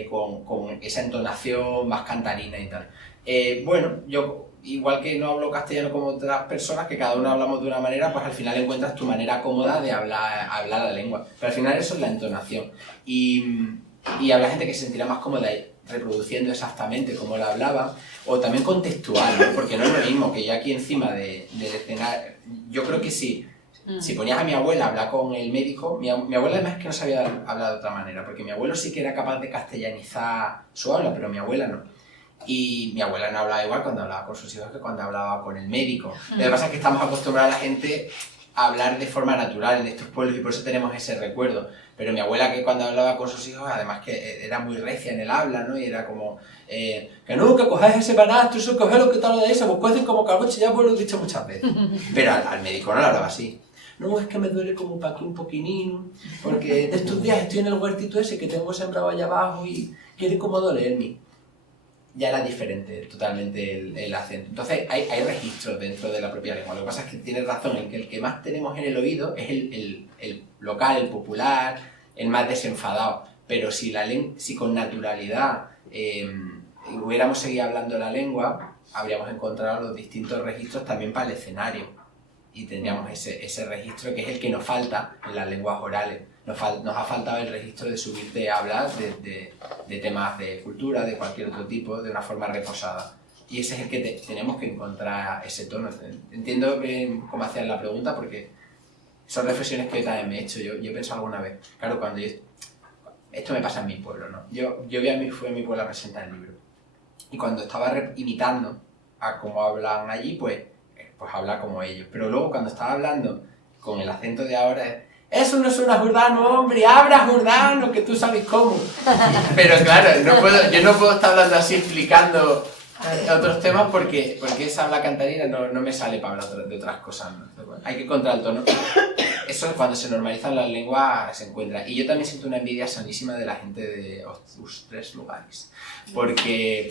con esa entonación más cantarina y tal. Bueno, yo, igual que no hablo castellano como otras personas, que cada uno hablamos de una manera, pues al final encuentras tu manera cómoda de hablar la lengua. Pero al final eso es la entonación. Y habrá gente que se sentirá más cómoda reproduciendo exactamente como la hablaba, o también contextual, ¿no? Porque no es lo mismo que yo aquí encima del escenario. Yo creo que sí. Si ponías a mi abuela a hablar con el médico, mi abuela además es que no sabía hablar de otra manera, porque mi abuelo sí que era capaz de castellanizar su habla, pero mi abuela no. Y mi abuela no hablaba igual cuando hablaba con sus hijos que cuando hablaba con el médico. Lo que pasa es que estamos acostumbrados a la gente a hablar de forma natural en estos pueblos y por eso tenemos ese recuerdo. Pero mi abuela, que cuando hablaba con sus hijos, además que era muy recia en el habla, ¿no? Y era como, que no, que cojáis ese banastro, eso, coged lo que tal de eso, pues cuecen como calboche, ya pues lo he dicho muchas veces. Pero al médico no le hablaba así. No, es que me duele como para aquí un poquinino, porque de estos días estoy en el huertito ese que tengo sembrado allá abajo y quiere como dolerme. Ya era diferente totalmente el acento. Entonces hay registros dentro de la propia lengua. Lo que pasa es que tienes razón en que el que más tenemos en el oído es el local, el popular, el más desenfadado. Pero si con naturalidad hubiéramos seguido hablando la lengua, habríamos encontrado los distintos registros también para el escenario. Y tendríamos ese registro que es el que nos falta en las lenguas orales. Nos ha faltado el registro de subirte a hablar de temas de cultura, de cualquier otro tipo, de una forma reposada. Y ese es el que tenemos que encontrar ese tono. Entiendo cómo hacías la pregunta porque son reflexiones que yo también me he hecho. Yo he pensado alguna vez, claro, cuando esto me pasa en mi pueblo, ¿no? Yo fui a mi pueblo a presentar el libro. Y cuando estaba imitando a cómo hablan allí, pues habla como ellos. Pero luego cuando estaba hablando con el acento de ahora, eso no suena jordano, hombre, habla jordano, que tú sabes cómo. Pero claro, yo no puedo estar hablando así explicando otros temas porque esa habla cantarina no me sale para hablar de otras cosas, ¿no? Hay que encontrar el tono. Eso cuando se normalizan las lenguas se encuentra. Y yo también siento una envidia sanísima de la gente de otros tres lugares. Porque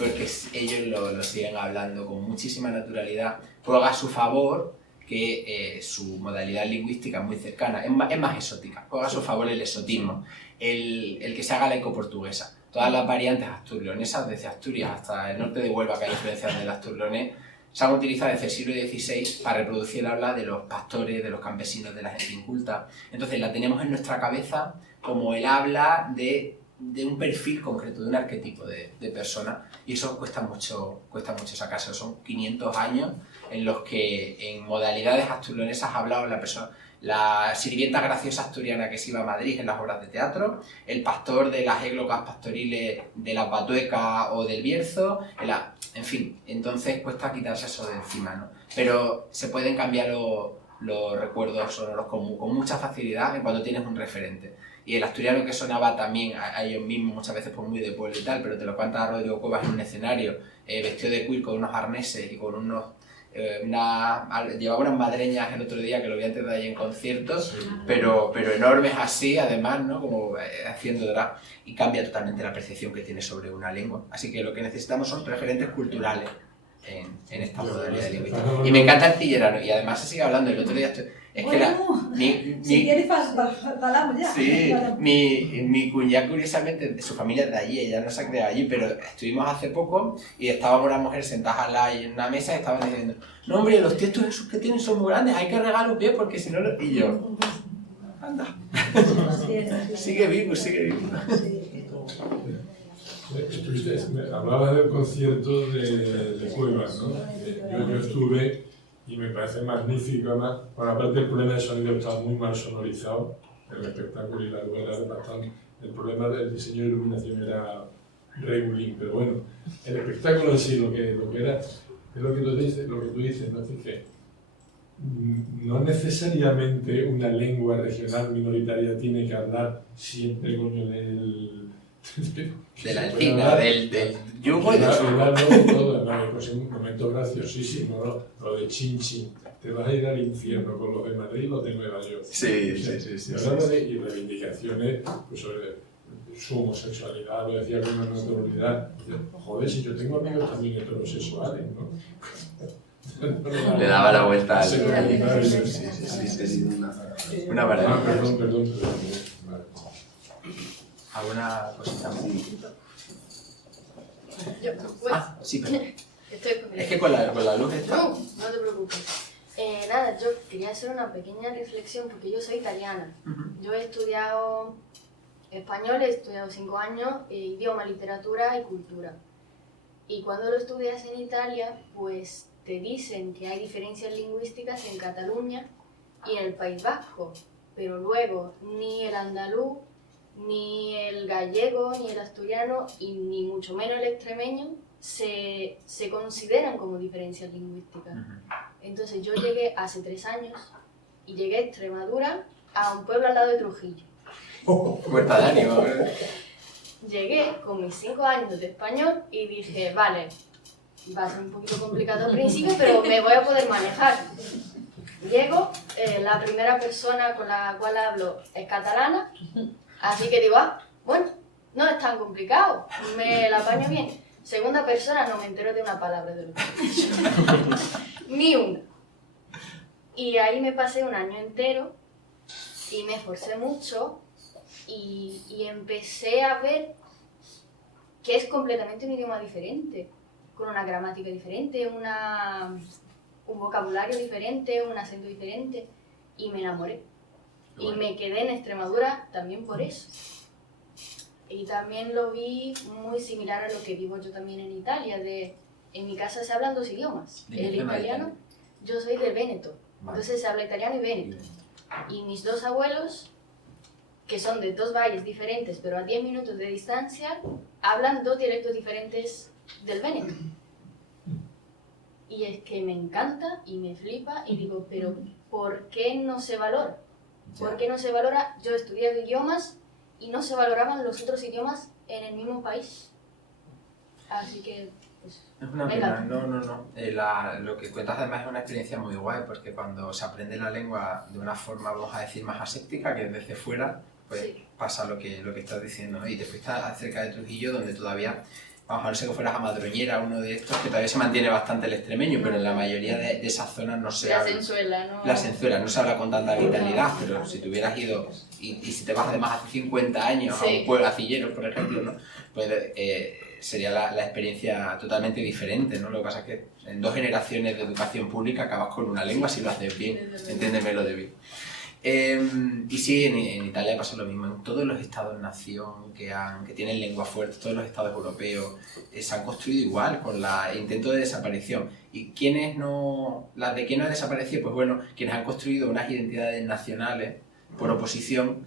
ellos lo siguen hablando con muchísima naturalidad. Juega a su favor que su modalidad lingüística muy cercana, es más exótica. Juega a su favor el exotismo. El que se haga la ecoportuguesa. Todas las variantes asturleonesas, desde Asturias hasta el norte de Huelva, que hay influencias del asturleonés, se han utilizado desde el siglo XVI para reproducir el habla de los pastores, de los campesinos, de la gente inculta. Entonces la tenemos en nuestra cabeza como el habla de un perfil concreto, de un arquetipo de persona, y eso cuesta mucho sacarse. Son 500 años en los que en modalidades asturleonesas ha hablado la persona, la sirvienta graciosa asturiana que se iba a Madrid en las obras de teatro, el pastor de las églogas pastoriles de la Batueca o del Bierzo, en fin, entonces cuesta quitarse eso de encima, ¿no? Pero se pueden cambiar los recuerdos sonoros con mucha facilidad cuando tienes un referente. Y el asturiano que sonaba también a ellos mismos muchas veces por muy de pueblo y tal, pero te lo cuenta Rodrigo Cuevas en un escenario, vestido de cuir con unos arneses y con unos... llevaba unas madreñas el otro día que lo vi antes de ahí en conciertos, sí. pero enormes así, además, ¿no? Como haciendo drag, y cambia totalmente la percepción que tienes sobre una lengua. Así que lo que necesitamos son referentes culturales en esta modalidad lingüística. Y me encanta el tillerano, y además se sigue hablando. El otro día si quieres hablamos ya. Sí, mi cuñada, curiosamente, su familia es de allí, ella no se ha criado allí, pero estuvimos hace poco y estábamos unas mujeres sentadas al lado en una mesa y estaban diciendo: no, hombre, los tiestos esos que tienen son muy grandes, hay que regarlos bien porque si no... Y yo, anda, sigue vivo. Hablabas del concierto de Cuevas, ¿no? Yo estuve y me parece magnífico. Además, por aparte el problema de sonido estaba muy mal sonorizado, el espectáculo y la lugar era bastante... El problema del diseño de iluminación era regulín, pero bueno, el espectáculo en sí, lo que era, es lo que tú dices, ¿no? Es que no necesariamente una lengua regional minoritaria tiene que hablar siempre con de la encina, del yugo y del surco. No, pues en un momento graciosísimo, ¿no? Lo de chin chin. Te vas a ir al infierno con los de Madrid y los de Nueva York. Sí. Hablando de reivindicaciones, pues sobre su homosexualidad, lo decía con una naturalidad. Joder, si yo tengo amigos también heterosexuales, ¿no? Le daba la vuelta al... Sí, una verdad. Perdón. Vale. ¿Alguna cosita más? Sí, pero... Es que con la luz está... No te preocupes. Nada, yo quería hacer una pequeña reflexión porque yo soy italiana. Yo he estudiado español, he estudiado 5 años, idioma, literatura y cultura. Y cuando lo estudias en Italia, pues te dicen que hay diferencias lingüísticas en Cataluña y en el País Vasco, pero luego ni el andaluz, ni el gallego, ni el asturiano, y ni mucho menos el extremeño se consideran como diferencias lingüísticas. Entonces yo llegué hace 3 años y llegué a Extremadura, a un pueblo al lado de Trujillo. Puerta de ánimo. Llegué con mis 5 años de español y dije, vale, va a ser un poquito complicado al principio, pero me voy a poder manejar. Llego, la primera persona con la cual hablo es catalana, así que digo, bueno, no es tan complicado, me la apaño bien. Segunda persona, no me entero de una palabra de lo que he dicho. Ni una. Y ahí me pasé un año entero y me esforcé mucho y empecé a ver que es completamente un idioma diferente, con una gramática diferente, un vocabulario diferente, un acento diferente, y me enamoré. Y me quedé en Extremadura también por eso. Y también lo vi muy similar a lo que vivo yo también en Italia. En mi casa se hablan 2 idiomas. El italiano, yo soy del Véneto, entonces se habla italiano y véneto. Y mis 2 abuelos, que son de 2 valles diferentes, pero a 10 minutos de distancia, hablan 2 dialectos diferentes del Véneto. Y es que me encanta y me flipa y digo, pero ¿por qué no se valora? ¿Por qué no se valora? Yo he estudiado idiomas y no se valoraban los otros idiomas en el mismo país. Así que, pues, es una pena, no. Lo que cuentas además es una experiencia muy guay, porque cuando se aprende la lengua de una forma, vamos a decir, más aséptica, que desde fuera, pues sí, pasa lo que estás diciendo, ¿no? Y te fuiste cerca de Trujillo, donde todavía, vamos a ver si fueras a Madroñera, uno de estos, que todavía se mantiene bastante el extremeño, pero en la mayoría de esas zonas no se habla. La senzuela, no se habla con tanta vitalidad, pero si te hubieras ido, y si te vas además hace 50 años a un pueblo, a Cilleros, por ejemplo, ¿no? Pues sería la experiencia totalmente diferente, ¿no? Lo que pasa es que en 2 generaciones de educación pública acabas con una lengua si lo haces bien, entiéndeme lo de bien. Y sí, en Italia pasa lo mismo. En todos los estados-nación que tienen lengua fuerte, todos los estados europeos se han construido igual, con el intento de desaparición. ¿Y quiénes no? Las de quién no ha desaparecido, pues bueno, quienes han construido unas identidades nacionales por oposición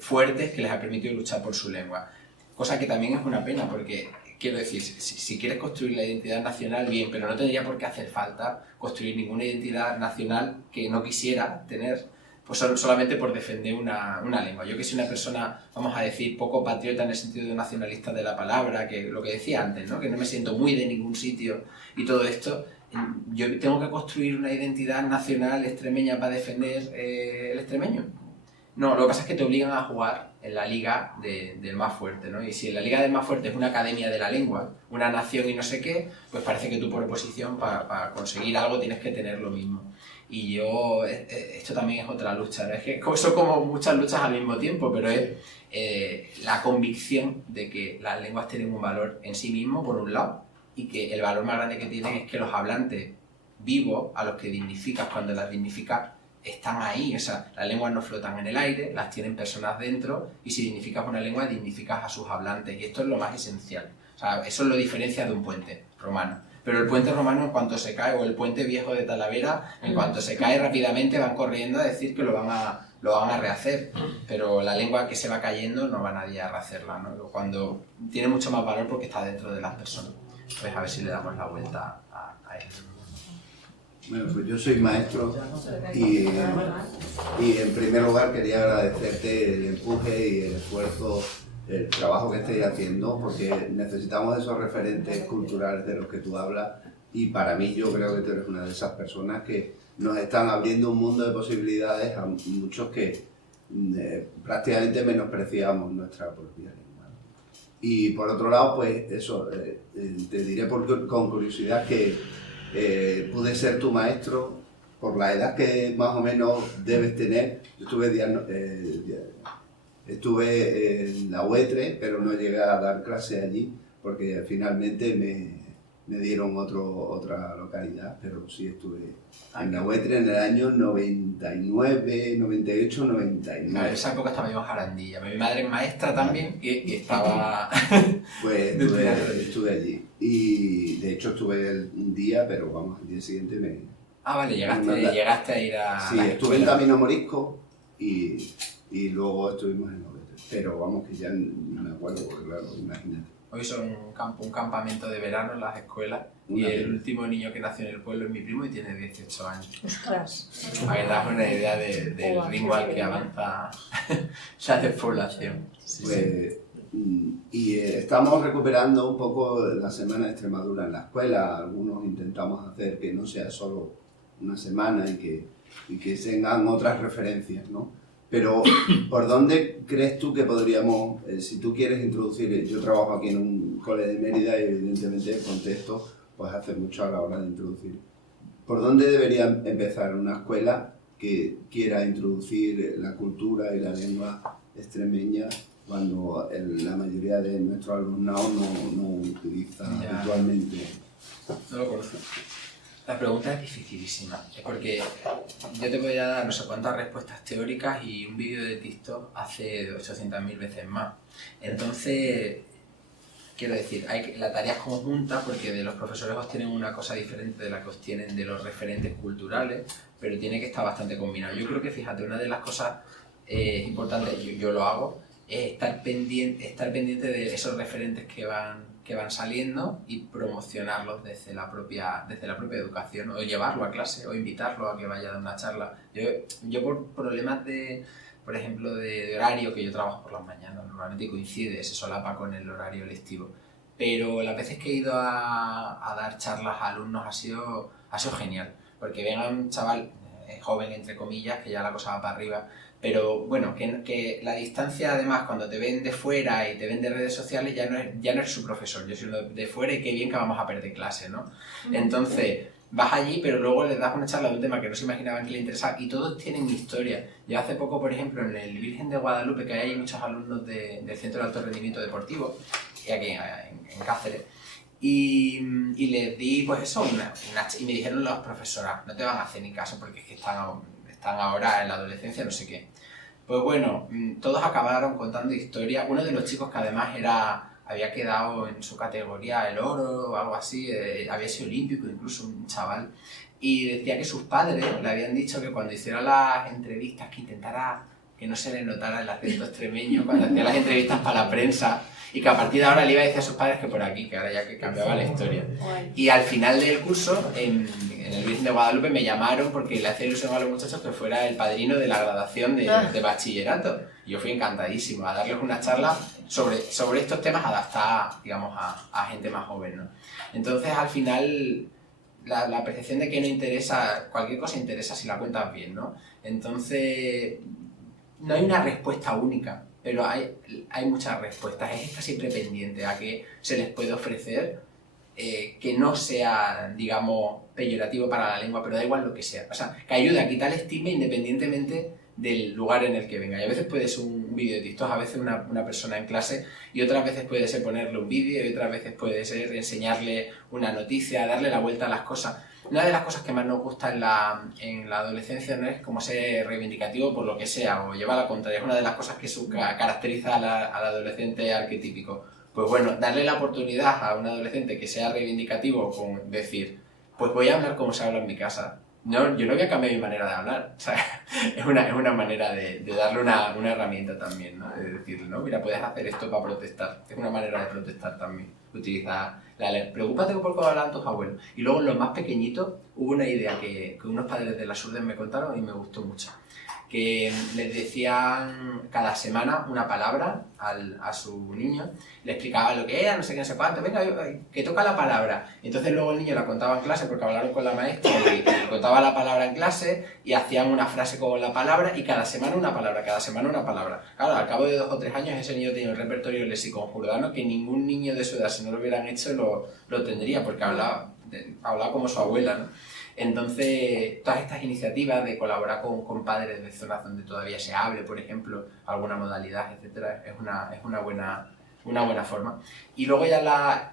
fuertes que les ha permitido luchar por su lengua. Cosa que también es una pena, porque quiero decir, si quieres construir la identidad nacional, bien, pero no tendría por qué hacer falta construir ninguna identidad nacional que no quisiera tener, pues solamente por defender una lengua. Yo que soy una persona, vamos a decir, poco patriota en el sentido de nacionalista de la palabra, que lo que decía antes, ¿no? Que no me siento muy de ningún sitio y todo esto, yo tengo que construir una identidad nacional extremeña para defender el extremeño. No, lo que pasa es que te obligan a jugar en la liga del más fuerte, ¿no? Y si en la liga del más fuerte es una academia de la lengua, una nación y no sé qué, pues parece que tú por oposición para conseguir algo tienes que tener lo mismo. Y esto también es otra lucha, ¿no? Es que son como muchas luchas al mismo tiempo, pero es la convicción de que las lenguas tienen un valor en sí mismo, por un lado, y que el valor más grande que tienen es que los hablantes vivos, a los que dignificas cuando las dignificas, están ahí. O sea, las lenguas no flotan en el aire, las tienen personas dentro, y si dignificas una lengua, dignificas a sus hablantes, y esto es lo más esencial. O sea, eso lo diferencia de un puente romano. Pero el puente romano, en cuanto se cae, o el puente viejo de Talavera, en cuanto se cae rápidamente van corriendo a decir que lo van a lo van a rehacer, pero la lengua que se va cayendo no va nadie a rehacerla, ¿no? Cuando tiene mucho más valor porque está dentro de las personas. Pues a ver si le damos la vuelta a eso. Bueno, pues yo soy maestro y en primer lugar quería agradecerte el empuje y el esfuerzo, el trabajo que estáis haciendo, porque necesitamos esos referentes culturales de los que tú hablas, y para mí yo creo que tú eres una de esas personas que nos están abriendo un mundo de posibilidades a muchos que prácticamente menospreciamos nuestra propia lengua. Y por otro lado, pues eso, te diré con curiosidad que pude ser tu maestro por la edad que más o menos debes tener. Yo estuve en la UETRE, pero no llegué a dar clase allí porque finalmente me dieron otra localidad, pero sí estuve en la UETRE en el año 99, 98, 99. En esa época estaba yo en Jarandilla. Mi madre es maestra también y estaba... Pues estuve allí. Y de hecho estuve un día, pero vamos, al día siguiente me... Ah, vale, llegaste a ir a... Sí, estuve en Camino Morisco y luego estuvimos en la UETRE. Pero vamos, que ya no me acuerdo, porque claro, imagínate. Hoy son un campamento de verano en las escuelas y el último niño que nació en el pueblo es mi primo y tiene 18 años. ¡Ostras! Para que te hagas una idea del ritmo al que avanza la despoblación. Pues, y estamos recuperando un poco la Semana de Extremadura en la escuela. Algunos intentamos hacer que no sea solo una semana y que tengan otras referencias, ¿no? Pero, ¿por dónde crees tú que podríamos, si tú quieres introducir, yo trabajo aquí en un cole de Mérida y evidentemente el contexto pues hace mucho a la hora de introducir. ¿Por dónde debería empezar una escuela que quiera introducir la cultura y la lengua extremeña cuando la mayoría de nuestros alumnados no utiliza habitualmente? No lo conozco. La pregunta es dificilísima, porque yo te podría dar no sé cuántas respuestas teóricas y un vídeo de TikTok hace 800.000 veces más. Entonces, quiero decir, la tarea es conjunta porque de los profesores obtienen una cosa diferente de la que obtienen de los referentes culturales, pero tiene que estar bastante combinado. Yo creo que, fíjate, una de las cosas importantes, yo lo hago, es estar pendiente de esos referentes que van saliendo y promocionarlos desde la propia educación, o llevarlo a clase, o invitarlo a que vaya a dar una charla. Yo por problemas por ejemplo, de horario, que yo trabajo por las mañanas, normalmente coincide, se solapa con el horario lectivo, pero las veces que he ido a dar charlas a alumnos ha sido genial, porque venga un chaval joven, entre comillas, que ya la cosa va para arriba, pero bueno, que la distancia, además, cuando te ven de fuera y te ven de redes sociales, ya no eres su profesor, yo soy uno de fuera y qué bien que vamos a perder clase, ¿no? Entonces, vas allí, pero luego les das una charla de un tema que no se imaginaban que le interesaba y todos tienen historia. Yo hace poco, por ejemplo, en el Virgen de Guadalupe, que hay muchos alumnos del Centro de Alto Rendimiento Deportivo, aquí en Cáceres, y les di, pues eso, y me dijeron las profesoras, no te van a hacer ni caso porque es que están ahora en la adolescencia, no sé qué. Pues bueno, todos acabaron contando historias. Uno de los chicos que además había quedado en su categoría el oro o algo así, había sido olímpico, incluso un chaval, y decía que sus padres le habían dicho que cuando hiciera las entrevistas que intentara que no se le notara el acento extremeño cuando hacía las entrevistas para la prensa, y que a partir de ahora le iba a decir a sus padres que por aquí, que ahora ya que cambiaba la historia. Y al final del curso, en el Virgen de Guadalupe, me llamaron porque le hacía ilusión a los muchachos que fuera el padrino de la graduación de bachillerato. Y yo fui encantadísimo a darles una charla sobre estos temas adaptadas, digamos, a gente más joven, ¿no? Entonces, al final, la percepción de que no interesa, cualquier cosa interesa si la cuentas bien, ¿no? Entonces, no hay una respuesta única, pero hay muchas respuestas. Es estar siempre pendiente a que se les puede ofrecer que no sea, digamos, peyorativo para la lengua, pero da igual lo que sea. O sea, que ayude a quitar el estigma independientemente del lugar en el que venga. Y a veces puede ser un vídeo de TikTok, a veces una persona en clase, y otras veces puede ser ponerle un vídeo, y otras veces puede ser enseñarle una noticia, darle la vuelta a las cosas. Una de las cosas que más nos gusta en la adolescencia no es como ser reivindicativo por lo que sea o llevar la contraria, es una de las cosas que caracteriza al adolescente arquetípico. Pues bueno, darle la oportunidad a un adolescente que sea reivindicativo con decir, pues voy a hablar como se habla en mi casa, No, yo no voy a cambiar mi manera de hablar. O sea, es una manera de darle una herramienta también, ¿no? De decirle, no, mira, puedes hacer esto para protestar. Es una manera de protestar también. Utilizar la lengua. Preocúpate por cómo hablaban tus abuelos. Y luego en los más pequeñitos hubo una idea que unos padres de las Urdes me contaron y me gustó mucho. Que les decían cada semana una palabra a su niño, le explicaban lo que era, no sé qué, no sé cuánto, venga, que toca la palabra. Entonces luego el niño la contaba en clase porque hablaron con la maestra y contaba la palabra en clase y hacían una frase con la palabra y cada semana una palabra, cada semana una palabra. Claro, al cabo de 2 o 3 años ese niño tenía un repertorio lexicojordano que ningún niño de su edad, si no lo hubieran hecho, lo tendría porque hablaba como su abuela, ¿no? Entonces, todas estas iniciativas de colaborar con padres de zonas donde todavía se hable, por ejemplo, alguna modalidad, etcétera, es una buena forma. Y luego ya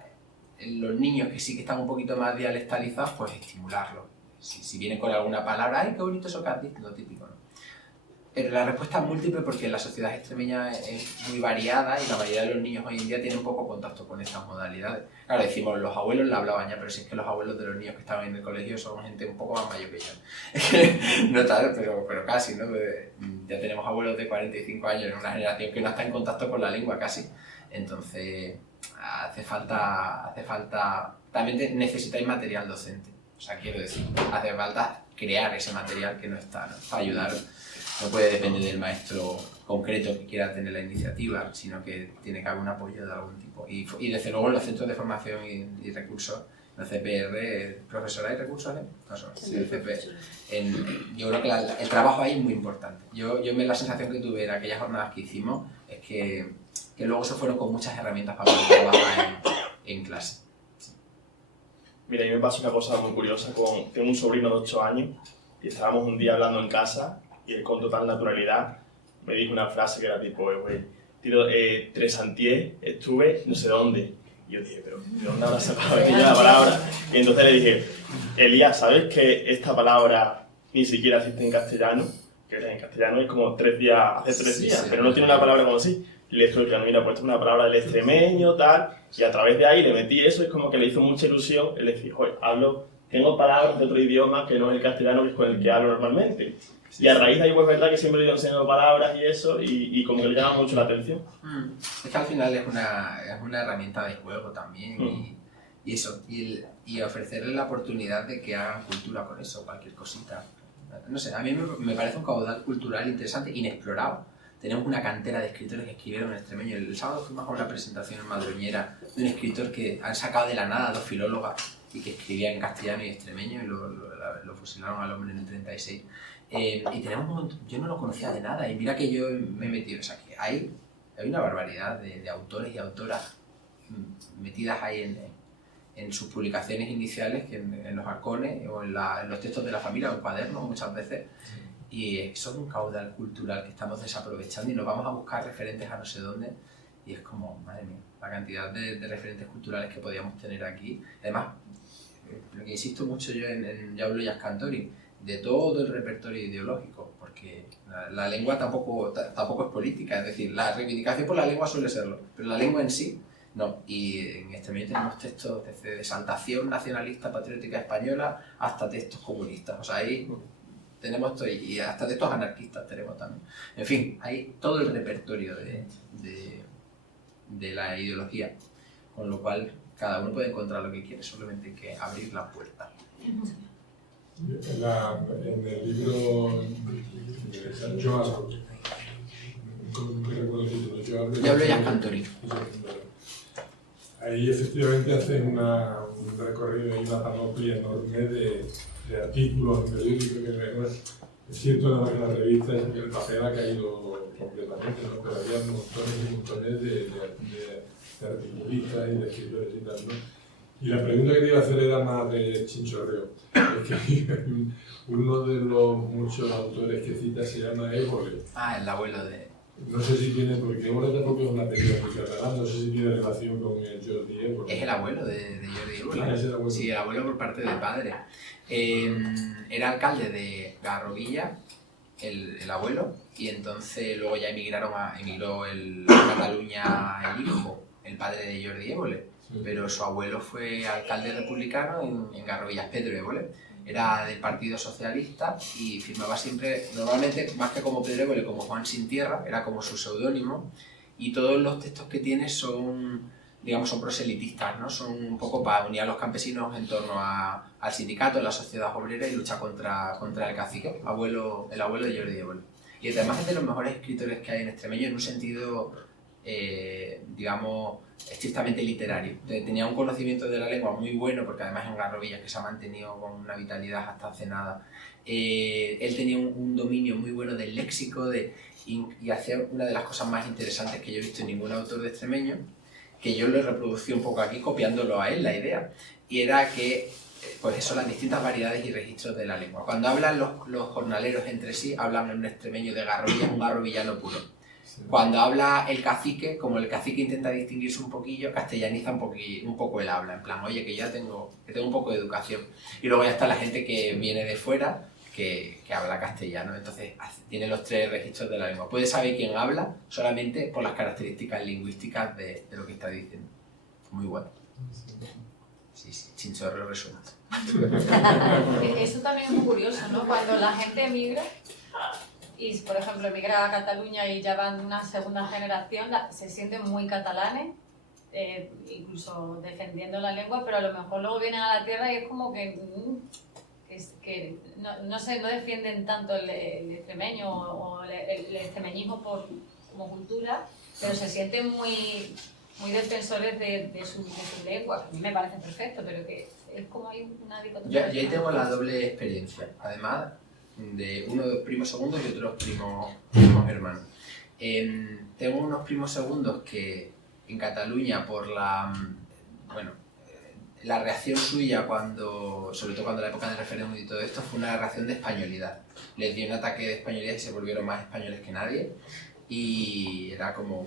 los niños que sí que están un poquito más dialectalizados, pues estimularlos. Si vienen con alguna palabra, ¡ay, qué bonito eso que has dicho! Lo típico, ¿no? Pero la respuesta es múltiple porque la sociedad extremeña es muy variada y la mayoría de los niños hoy en día tienen poco contacto con estas modalidades. Claro, decimos, los abuelos la hablaban ya, pero si es que los abuelos de los niños que estaban en el colegio son gente un poco más mayor que yo. No tal, pero casi, ¿no? Ya tenemos abuelos de 45 años en una generación que no está en contacto con la lengua casi. Entonces, hace falta también necesitáis material docente. O sea, quiero decir, hace falta crear ese material que no está, ¿no? Para ayudaros. No puede depender del maestro concreto que quiera tener la iniciativa, sino que tiene que haber un apoyo de algún tipo. Y desde luego en los centros de formación y recursos, en el CPR, profesorado y recursos, ¿eh? No solo, sí, el CPR. Yo creo que el trabajo ahí es muy importante. La sensación que tuve en aquellas jornadas que hicimos es que luego se fueron con muchas herramientas para poder trabajar en clase. Sí. Mira, a mí me pasó una cosa muy curiosa. Tengo un sobrino de 8 años y estábamos un día hablando en casa y él con total naturalidad me dijo una frase que era tipo, güey, tiro 3 antier, estuve no sé dónde. Y yo dije, pero ¿de dónde habrá sacado aquella palabra? Y entonces le dije, Elías, ¿sabes que esta palabra ni siquiera existe en castellano? Que en castellano es como 3 días, hace 3 días, pero no tiene una palabra como así. Y le dije, mira, pues esta es una palabra del extremeño, tal, y a través de ahí le metí eso, es como que le hizo mucha ilusión. Él le dije, joder, tengo palabras de otro idioma que no es el castellano, que es con el que hablo normalmente. Y a raíz de ahí, pues es verdad que siempre le he ido enseñando palabras y eso, y como que le llama mucho la atención. Es que al final es una herramienta de juego también, y eso, y ofrecerle la oportunidad de que hagan cultura con eso, cualquier cosita. No sé, a mí me parece un caudal cultural interesante, inexplorado. Tenemos una cantera de escritores que escribieron en extremeño. El sábado fuimos a una presentación en Madroñera de un escritor que han sacado de la nada 2 filólogas y que escribía en castellano y extremeño y lo fusilaron al hombre en el 36. Y tenemos un montón, yo no lo conocía de nada y mira que yo me he metido, o sea que hay una barbaridad de autores y autoras metidas ahí en sus publicaciones iniciales, que en los arcones o en los textos de la familia o en cuadernos muchas veces. Y eso es un caudal cultural que estamos desaprovechando y nos vamos a buscar referentes a no sé dónde y es como, madre mía, la cantidad de referentes culturales que podíamos tener aquí. Además, lo que insisto mucho yo en Jaulo y Ascantori, de todo el repertorio ideológico, porque la lengua tampoco es política, es decir, la reivindicación por la lengua suele serlo, pero la lengua en sí, no. Y en extremeño tenemos textos desde exaltación nacionalista patriótica española hasta textos comunistas, o sea, ahí tenemos esto y hasta textos anarquistas tenemos también. En fin, hay todo el repertorio de la ideología, con lo cual cada uno puede encontrar lo que quiere, solamente hay que abrir la puerta. En el libro Yo hablo, no recuerdo el título, Yo hablo y Ascantori. Ahí efectivamente hacen un recorrido y una panoplia enorme de artículos en periódicos que es cierto nada más que la revista el papel ha caído completamente, ¿no? Pero había montones y montones de articulistas y de escritores y tal, ¿no? Y la pregunta que te iba a hacer era más de chinchorreo. Es que hay uno de los muchos autores que cita se llama Évole. El abuelo de... No sé si tiene, porque Évole tampoco es una película muy catalana, no sé si tiene relación con el Jordi Évole. Es el abuelo de Jordi Évole. Ah, es el abuelo. Sí, el abuelo por parte del padre. Era alcalde de Garrovilla, el abuelo, y entonces luego ya emigró a Cataluña el hijo, el padre de Jordi Évole. Pero su abuelo fue alcalde republicano en Garrovillas, Pedro Évole. era del Partido Socialista y firmaba siempre, normalmente más que como Pedro Évole, como Juan Sin Tierra, era como su seudónimo, y todos los textos que tiene son, digamos, son proselitistas, ¿no? Son un poco para unir a los campesinos en torno al sindicato, la sociedad obrera y lucha contra el cacique, el abuelo de Jordi Évole. Y además es de los mejores escritores que hay en extremeño en un sentido, digamos, estrictamente literario. Tenía un conocimiento de la lengua muy bueno, porque además en Garrovillas, que se ha mantenido con una vitalidad hasta hace nada, él tenía un dominio muy bueno del léxico y hacía una de las cosas más interesantes que yo he visto en ningún autor de extremeño, que yo lo reproducí un poco aquí copiándolo a él, la idea, y era que, pues eso, las distintas variedades y registros de la lengua. Cuando hablan los jornaleros entre sí, hablan en un extremeño de Garrovillas, un garrovillano puro. Cuando habla el cacique, como el cacique intenta distinguirse un poquillo, castellaniza un poco el habla, en plan, oye, que ya tengo un poco de educación. Y luego ya está la gente que viene de fuera, que habla castellano, entonces tiene los 3 registros de la lengua. Puede saber quién habla solamente por las características lingüísticas de lo que está diciendo. Muy bueno. Sí, chinchorro resuelto. Eso también es muy curioso, ¿no? Cuando la gente emigra, y por ejemplo emigra a Cataluña y ya van una segunda generación, se sienten muy catalanes, incluso defendiendo la lengua, pero a lo mejor luego vienen a la tierra y es como que no defienden tanto el extremeño o el extremeñismo como cultura, pero se sienten muy defensores de su lengua. A mí me parece perfecto, pero que es como hay una dicotomía. Yo ahí tengo la doble experiencia, además de uno de primos segundos y otros primos hermanos. Tengo unos primos segundos que en Cataluña, por la reacción suya, sobre todo cuando la época del referéndum y todo esto, fue una reacción de españolidad. Les dio un ataque de españolidad y se volvieron más españoles que nadie. Y era como,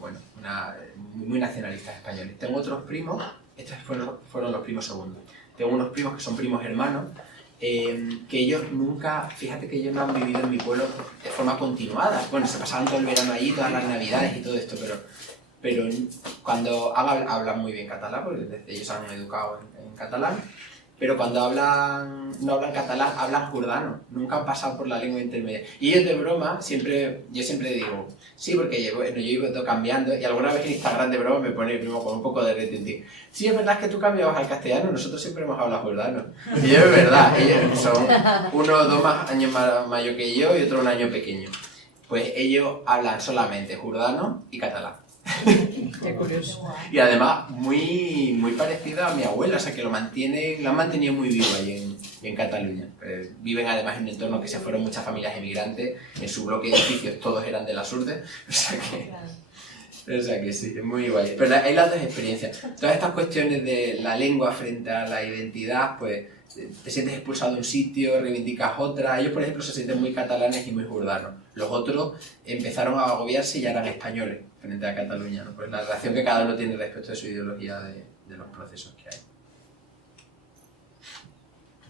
muy nacionalistas españoles. Tengo otros primos, estos fueron los primos segundos. Tengo unos primos que son primos hermanos, que ellos nunca, fíjate que ellos no han vivido en mi pueblo de forma continuada. Bueno, se pasaban todo el verano allí, todas las navidades y todo esto, pero cuando hablan muy bien catalán, porque desde ellos han educado en catalán, pero cuando no hablan catalán, hablan jordano, nunca han pasado por la lengua intermedia. Y ellos de broma, yo siempre digo, sí, porque yo he ido cambiando, y alguna vez en Instagram de broma me pone primo con un poco de retintín. Sí, es verdad que tú cambiabas al castellano, nosotros siempre hemos hablado jordano. Y es verdad, ellos son 1 o 2 años más mayor que yo y otro un año pequeño. Pues ellos hablan solamente jordano y catalán. Qué curioso. Y además muy parecido a mi abuela, o sea que lo han mantenido muy vivo ahí en Cataluña. Viven además en un entorno que se fueron muchas familias emigrantes, en su bloque de edificios todos eran de las Urdes, o sea que sí, es muy guay. Pero hay las dos experiencias. Todas estas cuestiones de la lengua frente a la identidad, pues te sientes expulsado de un sitio, reivindicas otra. Ellos, por ejemplo, se sienten muy catalanes y muy jordanos. Los otros empezaron a agobiarse y ya eran españoles frente a Cataluña, ¿no? Pues la relación que cada uno tiene respecto a su ideología de los procesos que hay.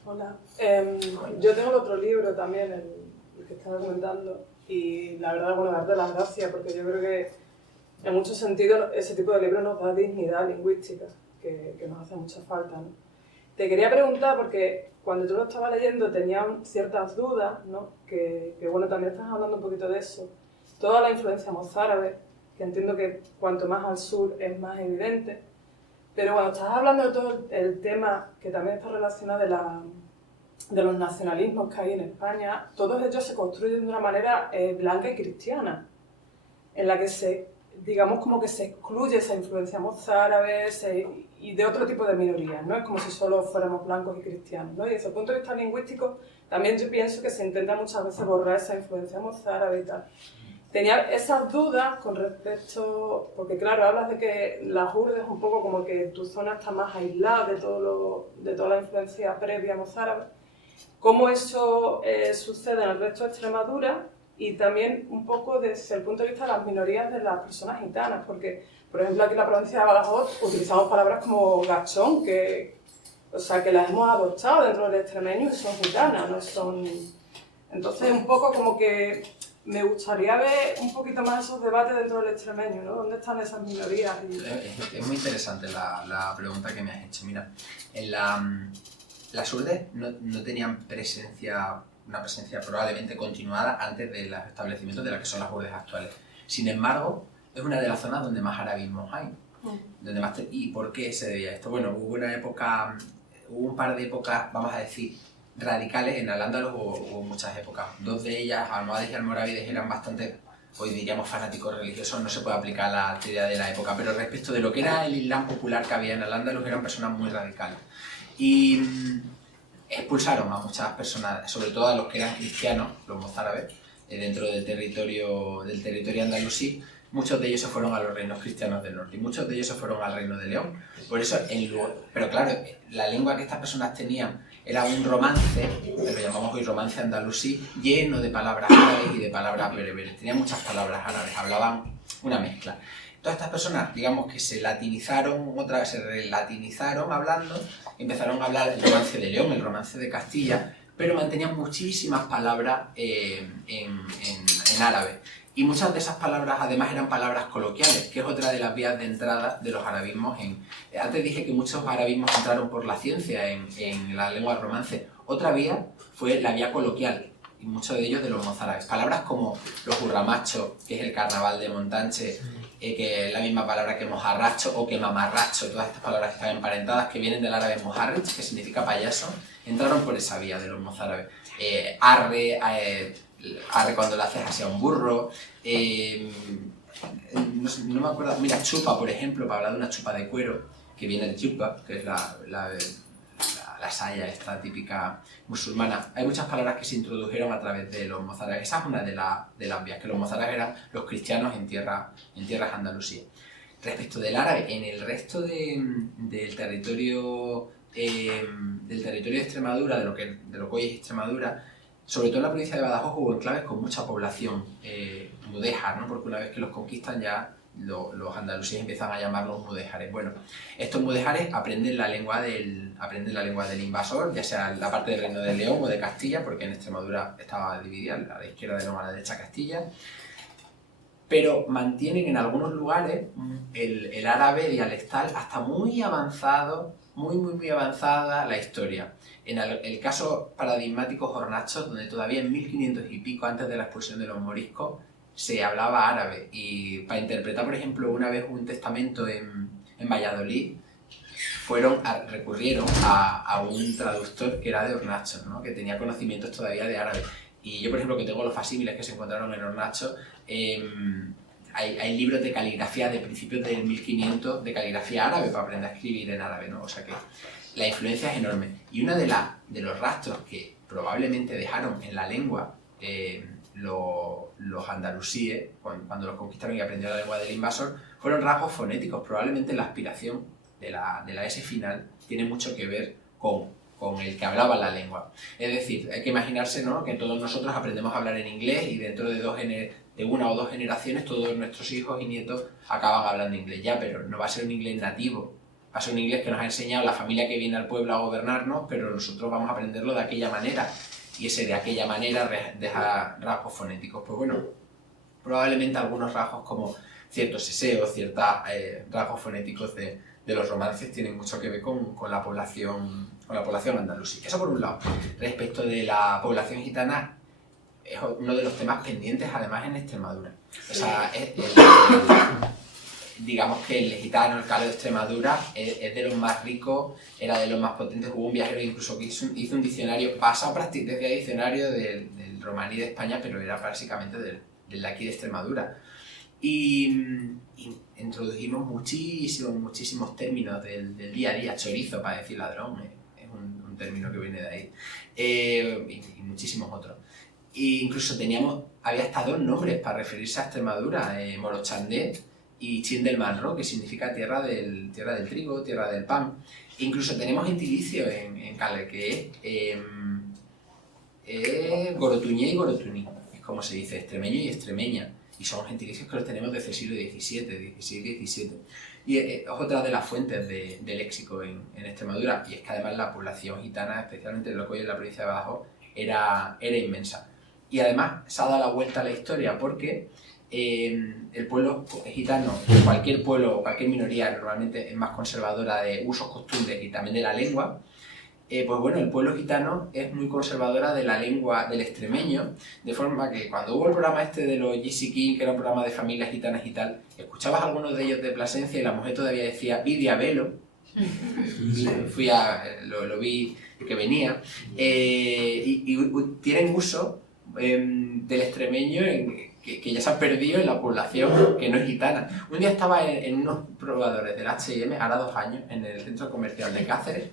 Hola. Yo tengo el otro libro también, el que estaba comentando, y la verdad, darte las gracias, porque yo creo que en muchos sentidos ese tipo de libros nos da dignidad lingüística, que nos hace mucha falta, ¿no? Te quería preguntar, porque cuando yo lo estaba leyendo tenía ciertas dudas, ¿no? Que también estás hablando un poquito de eso. Toda la influencia mozárabe, que entiendo que cuanto más al sur es más evidente, pero cuando estás hablando de todo el tema que también está relacionado de los nacionalismos que hay en España, todos ellos se construyen de una manera blanca y cristiana, en la que digamos como que se excluye esa influencia mozárabe y de otro tipo de minorías, ¿no? Es como si solo fuéramos blancos y cristianos, ¿no? Y desde el punto de vista lingüístico, también yo pienso que se intenta muchas veces borrar esa influencia mozárabe y tal. Tenía esas dudas con respecto, porque claro, hablas de que las Urdes es un poco como que tu zona está más aislada de toda la influencia previa mozárabe. ¿Cómo eso sucede en el resto de Extremadura? Y también un poco desde el punto de vista de las minorías de las personas gitanas, porque, por ejemplo, aquí en la provincia de Badajoz utilizamos palabras como gachón, que las hemos adoptado dentro del extremeño y son gitanas, no son... Entonces, un poco como que me gustaría ver un poquito más esos debates dentro del extremeño, ¿no? ¿Dónde están esas minorías? Es muy interesante la pregunta que me has hecho. Mira, las urdes no tenían una presencia probablemente continuada antes de los establecimientos de las que son las urdes actuales. Sin embargo, es una de las zonas donde más arabismos hay. ¿Y por qué se debía a esto? Bueno, hubo un par de épocas, vamos a decir, radicales en Al-Ándalus, hubo muchas épocas. Dos de ellas, almohades y almorávides, eran bastante, hoy diríamos, fanáticos religiosos, no se puede aplicar la teoría de la época, pero respecto de lo que era el Islam popular que había en Al-Ándalus, eran personas muy radicales. Y expulsaron a muchas personas, sobre todo a los que eran cristianos, los mozárabes, dentro del territorio andalusí. Muchos de ellos se fueron a los reinos cristianos del norte y muchos de ellos se fueron al reino de León. Por eso, pero claro, la lengua que estas personas tenían era un romance, lo llamamos hoy romance andalusí, lleno de palabras árabes y de palabras bereberes. Tenían muchas palabras árabes, hablaban una mezcla. Todas estas personas, digamos que se latinizaron, otra vez se relatinizaron hablando, empezaron a hablar el romance de León, el romance de Castilla, pero mantenían muchísimas palabras en árabe. Y muchas de esas palabras además eran palabras coloquiales, que es otra de las vías de entrada de los arabismos. Antes dije que muchos arabismos entraron por la ciencia en la lengua romance. Otra vía fue la vía coloquial, y muchos de ellos de los mozárabes. Palabras como los hurramacho, que es el carnaval de Montanche, que es la misma palabra que mojarracho o que mamarracho, todas estas palabras que están emparentadas, que vienen del árabe mojarrich, que significa payaso, entraron por esa vía de los mozárabes. Arre cuando le haces hacia un burro, no me acuerdo, mira, chupa, por ejemplo, para hablar de una chupa de cuero, que viene de chupa, que es la saya esta típica musulmana. Hay muchas palabras que se introdujeron a través de los mozárabes. Esa es una de las vías, que los mozárabes eran los cristianos en tierras andalusíes. Respecto del árabe, en el resto del territorio de Extremadura, de lo que hoy es Extremadura, sobre todo en la provincia de Badajoz, hubo enclaves con mucha población mudéjar, ¿no? Porque una vez que los conquistan ya los andalusíes empiezan a llamarlos mudéjares. Bueno, estos mudéjares aprenden la lengua del invasor, ya sea la parte del Reino de León o de Castilla, porque en Extremadura estaba dividida, a la izquierda de León, a la derecha Castilla, pero mantienen en algunos lugares el árabe dialectal hasta muy avanzado, muy avanzada la historia. En el caso paradigmático Hornacho, donde todavía en 1500 y pico, antes de la expulsión de los moriscos, se hablaba árabe. Y para interpretar, por ejemplo, una vez un testamento en Valladolid, recurrieron a un traductor que era de Hornacho, ¿no? Que tenía conocimientos todavía de árabe. Y yo, por ejemplo, que tengo los facsímiles que se encontraron en Hornacho, hay libros de caligrafía de principios del 1500 de caligrafía árabe para aprender a escribir en árabe, ¿no? O sea que la influencia es enorme. Y uno de los rastros que probablemente dejaron en la lengua los andalusíes, cuando los conquistaron y aprendieron la lengua del invasor, fueron rasgos fonéticos. Probablemente la aspiración de la S final tiene mucho que ver con el que hablaba la lengua. Es decir, hay que imaginarse, ¿no?, que todos nosotros aprendemos a hablar en inglés y dentro de una o dos generaciones todos nuestros hijos y nietos acaban hablando inglés ya, pero no va a ser un inglés nativo. Va a ser un inglés que nos ha enseñado la familia que viene al pueblo a gobernarnos, pero nosotros vamos a aprenderlo de aquella manera. Y ese de aquella manera deja rasgos fonéticos. Pues bueno, probablemente algunos rasgos como ciertos seseos, ciertos rasgos fonéticos de los romances tienen mucho que ver con la población andalusí. Eso por un lado. Respecto de la población gitana, es uno de los temas pendientes además en Extremadura. O sea, digamos que el gitano, el caló de Extremadura, es de los más ricos, era de los más potentes. Hubo un viajero incluso que hizo un diccionario, basado prácticamente desde el diccionario del romaní de España, pero era básicamente del de aquí de Extremadura. Y introdujimos muchísimos términos del día a día. Chorizo, para decir ladrón, es un término que viene de ahí. Y muchísimos otros. E incluso había hasta dos nombres para referirse a Extremadura, Morochandé y Chin del Manro, que significa tierra del trigo, tierra del pan. E incluso tenemos gentilicio en Cale, que es Gorotuñé y Gorotuní, es como se dice, extremeño y extremeña. Y son gentilicios que los tenemos desde el siglo XVII. Y es otra de las fuentes de léxico en Extremadura, y es que además la población gitana, especialmente en lo que hoy es la provincia de Badajoz, era inmensa. Y además se ha dado la vuelta a la historia porque el pueblo gitano, cualquier pueblo o cualquier minoría normalmente es más conservadora de usos, costumbres y también de la lengua. pues bueno, el pueblo gitano es muy conservadora de la lengua del extremeño, de forma que cuando hubo el programa este de los GC King, que era un programa de familias gitanas y tal, escuchabas a algunos de ellos de Plasencia y la mujer todavía decía Vidia Velo. Lo vi que venía, y tienen uso del extremeño que ya se ha perdido en la población que no es gitana. Un día estaba en unos probadores del H&M, ahora 2 años, en el centro comercial de Cáceres,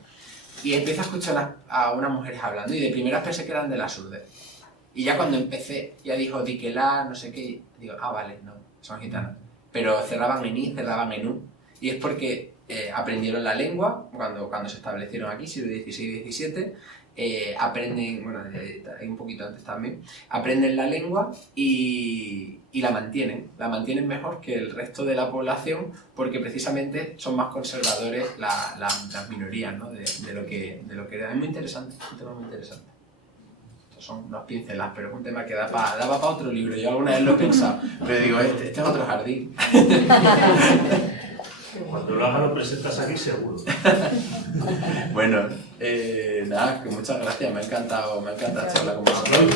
y empecé a escuchar a unas mujeres hablando, y de primeras pensé que eran de la Surde. Y ya cuando empecé, ya dijo Diquelá, no sé qué, digo, vale, no, son gitanas. Pero cerraban en I, cerraban en U, y es porque aprendieron la lengua cuando se establecieron aquí, siglo XVI y XVII, aprenden, bueno, un poquito antes también, aprenden la lengua y la mantienen mejor que el resto de la población, porque precisamente son más conservadores las minorías, ¿no? de lo que era. Es muy interesante, es un tema muy interesante. Estos son unos pinceladas, pero es un tema que daba para otro libro. Yo alguna vez lo he pensado, pero digo, este es otro jardín. Cuando lo hagas lo presentas aquí seguro. Bueno, nada, que muchas gracias, me ha encantado charlar con vosotros.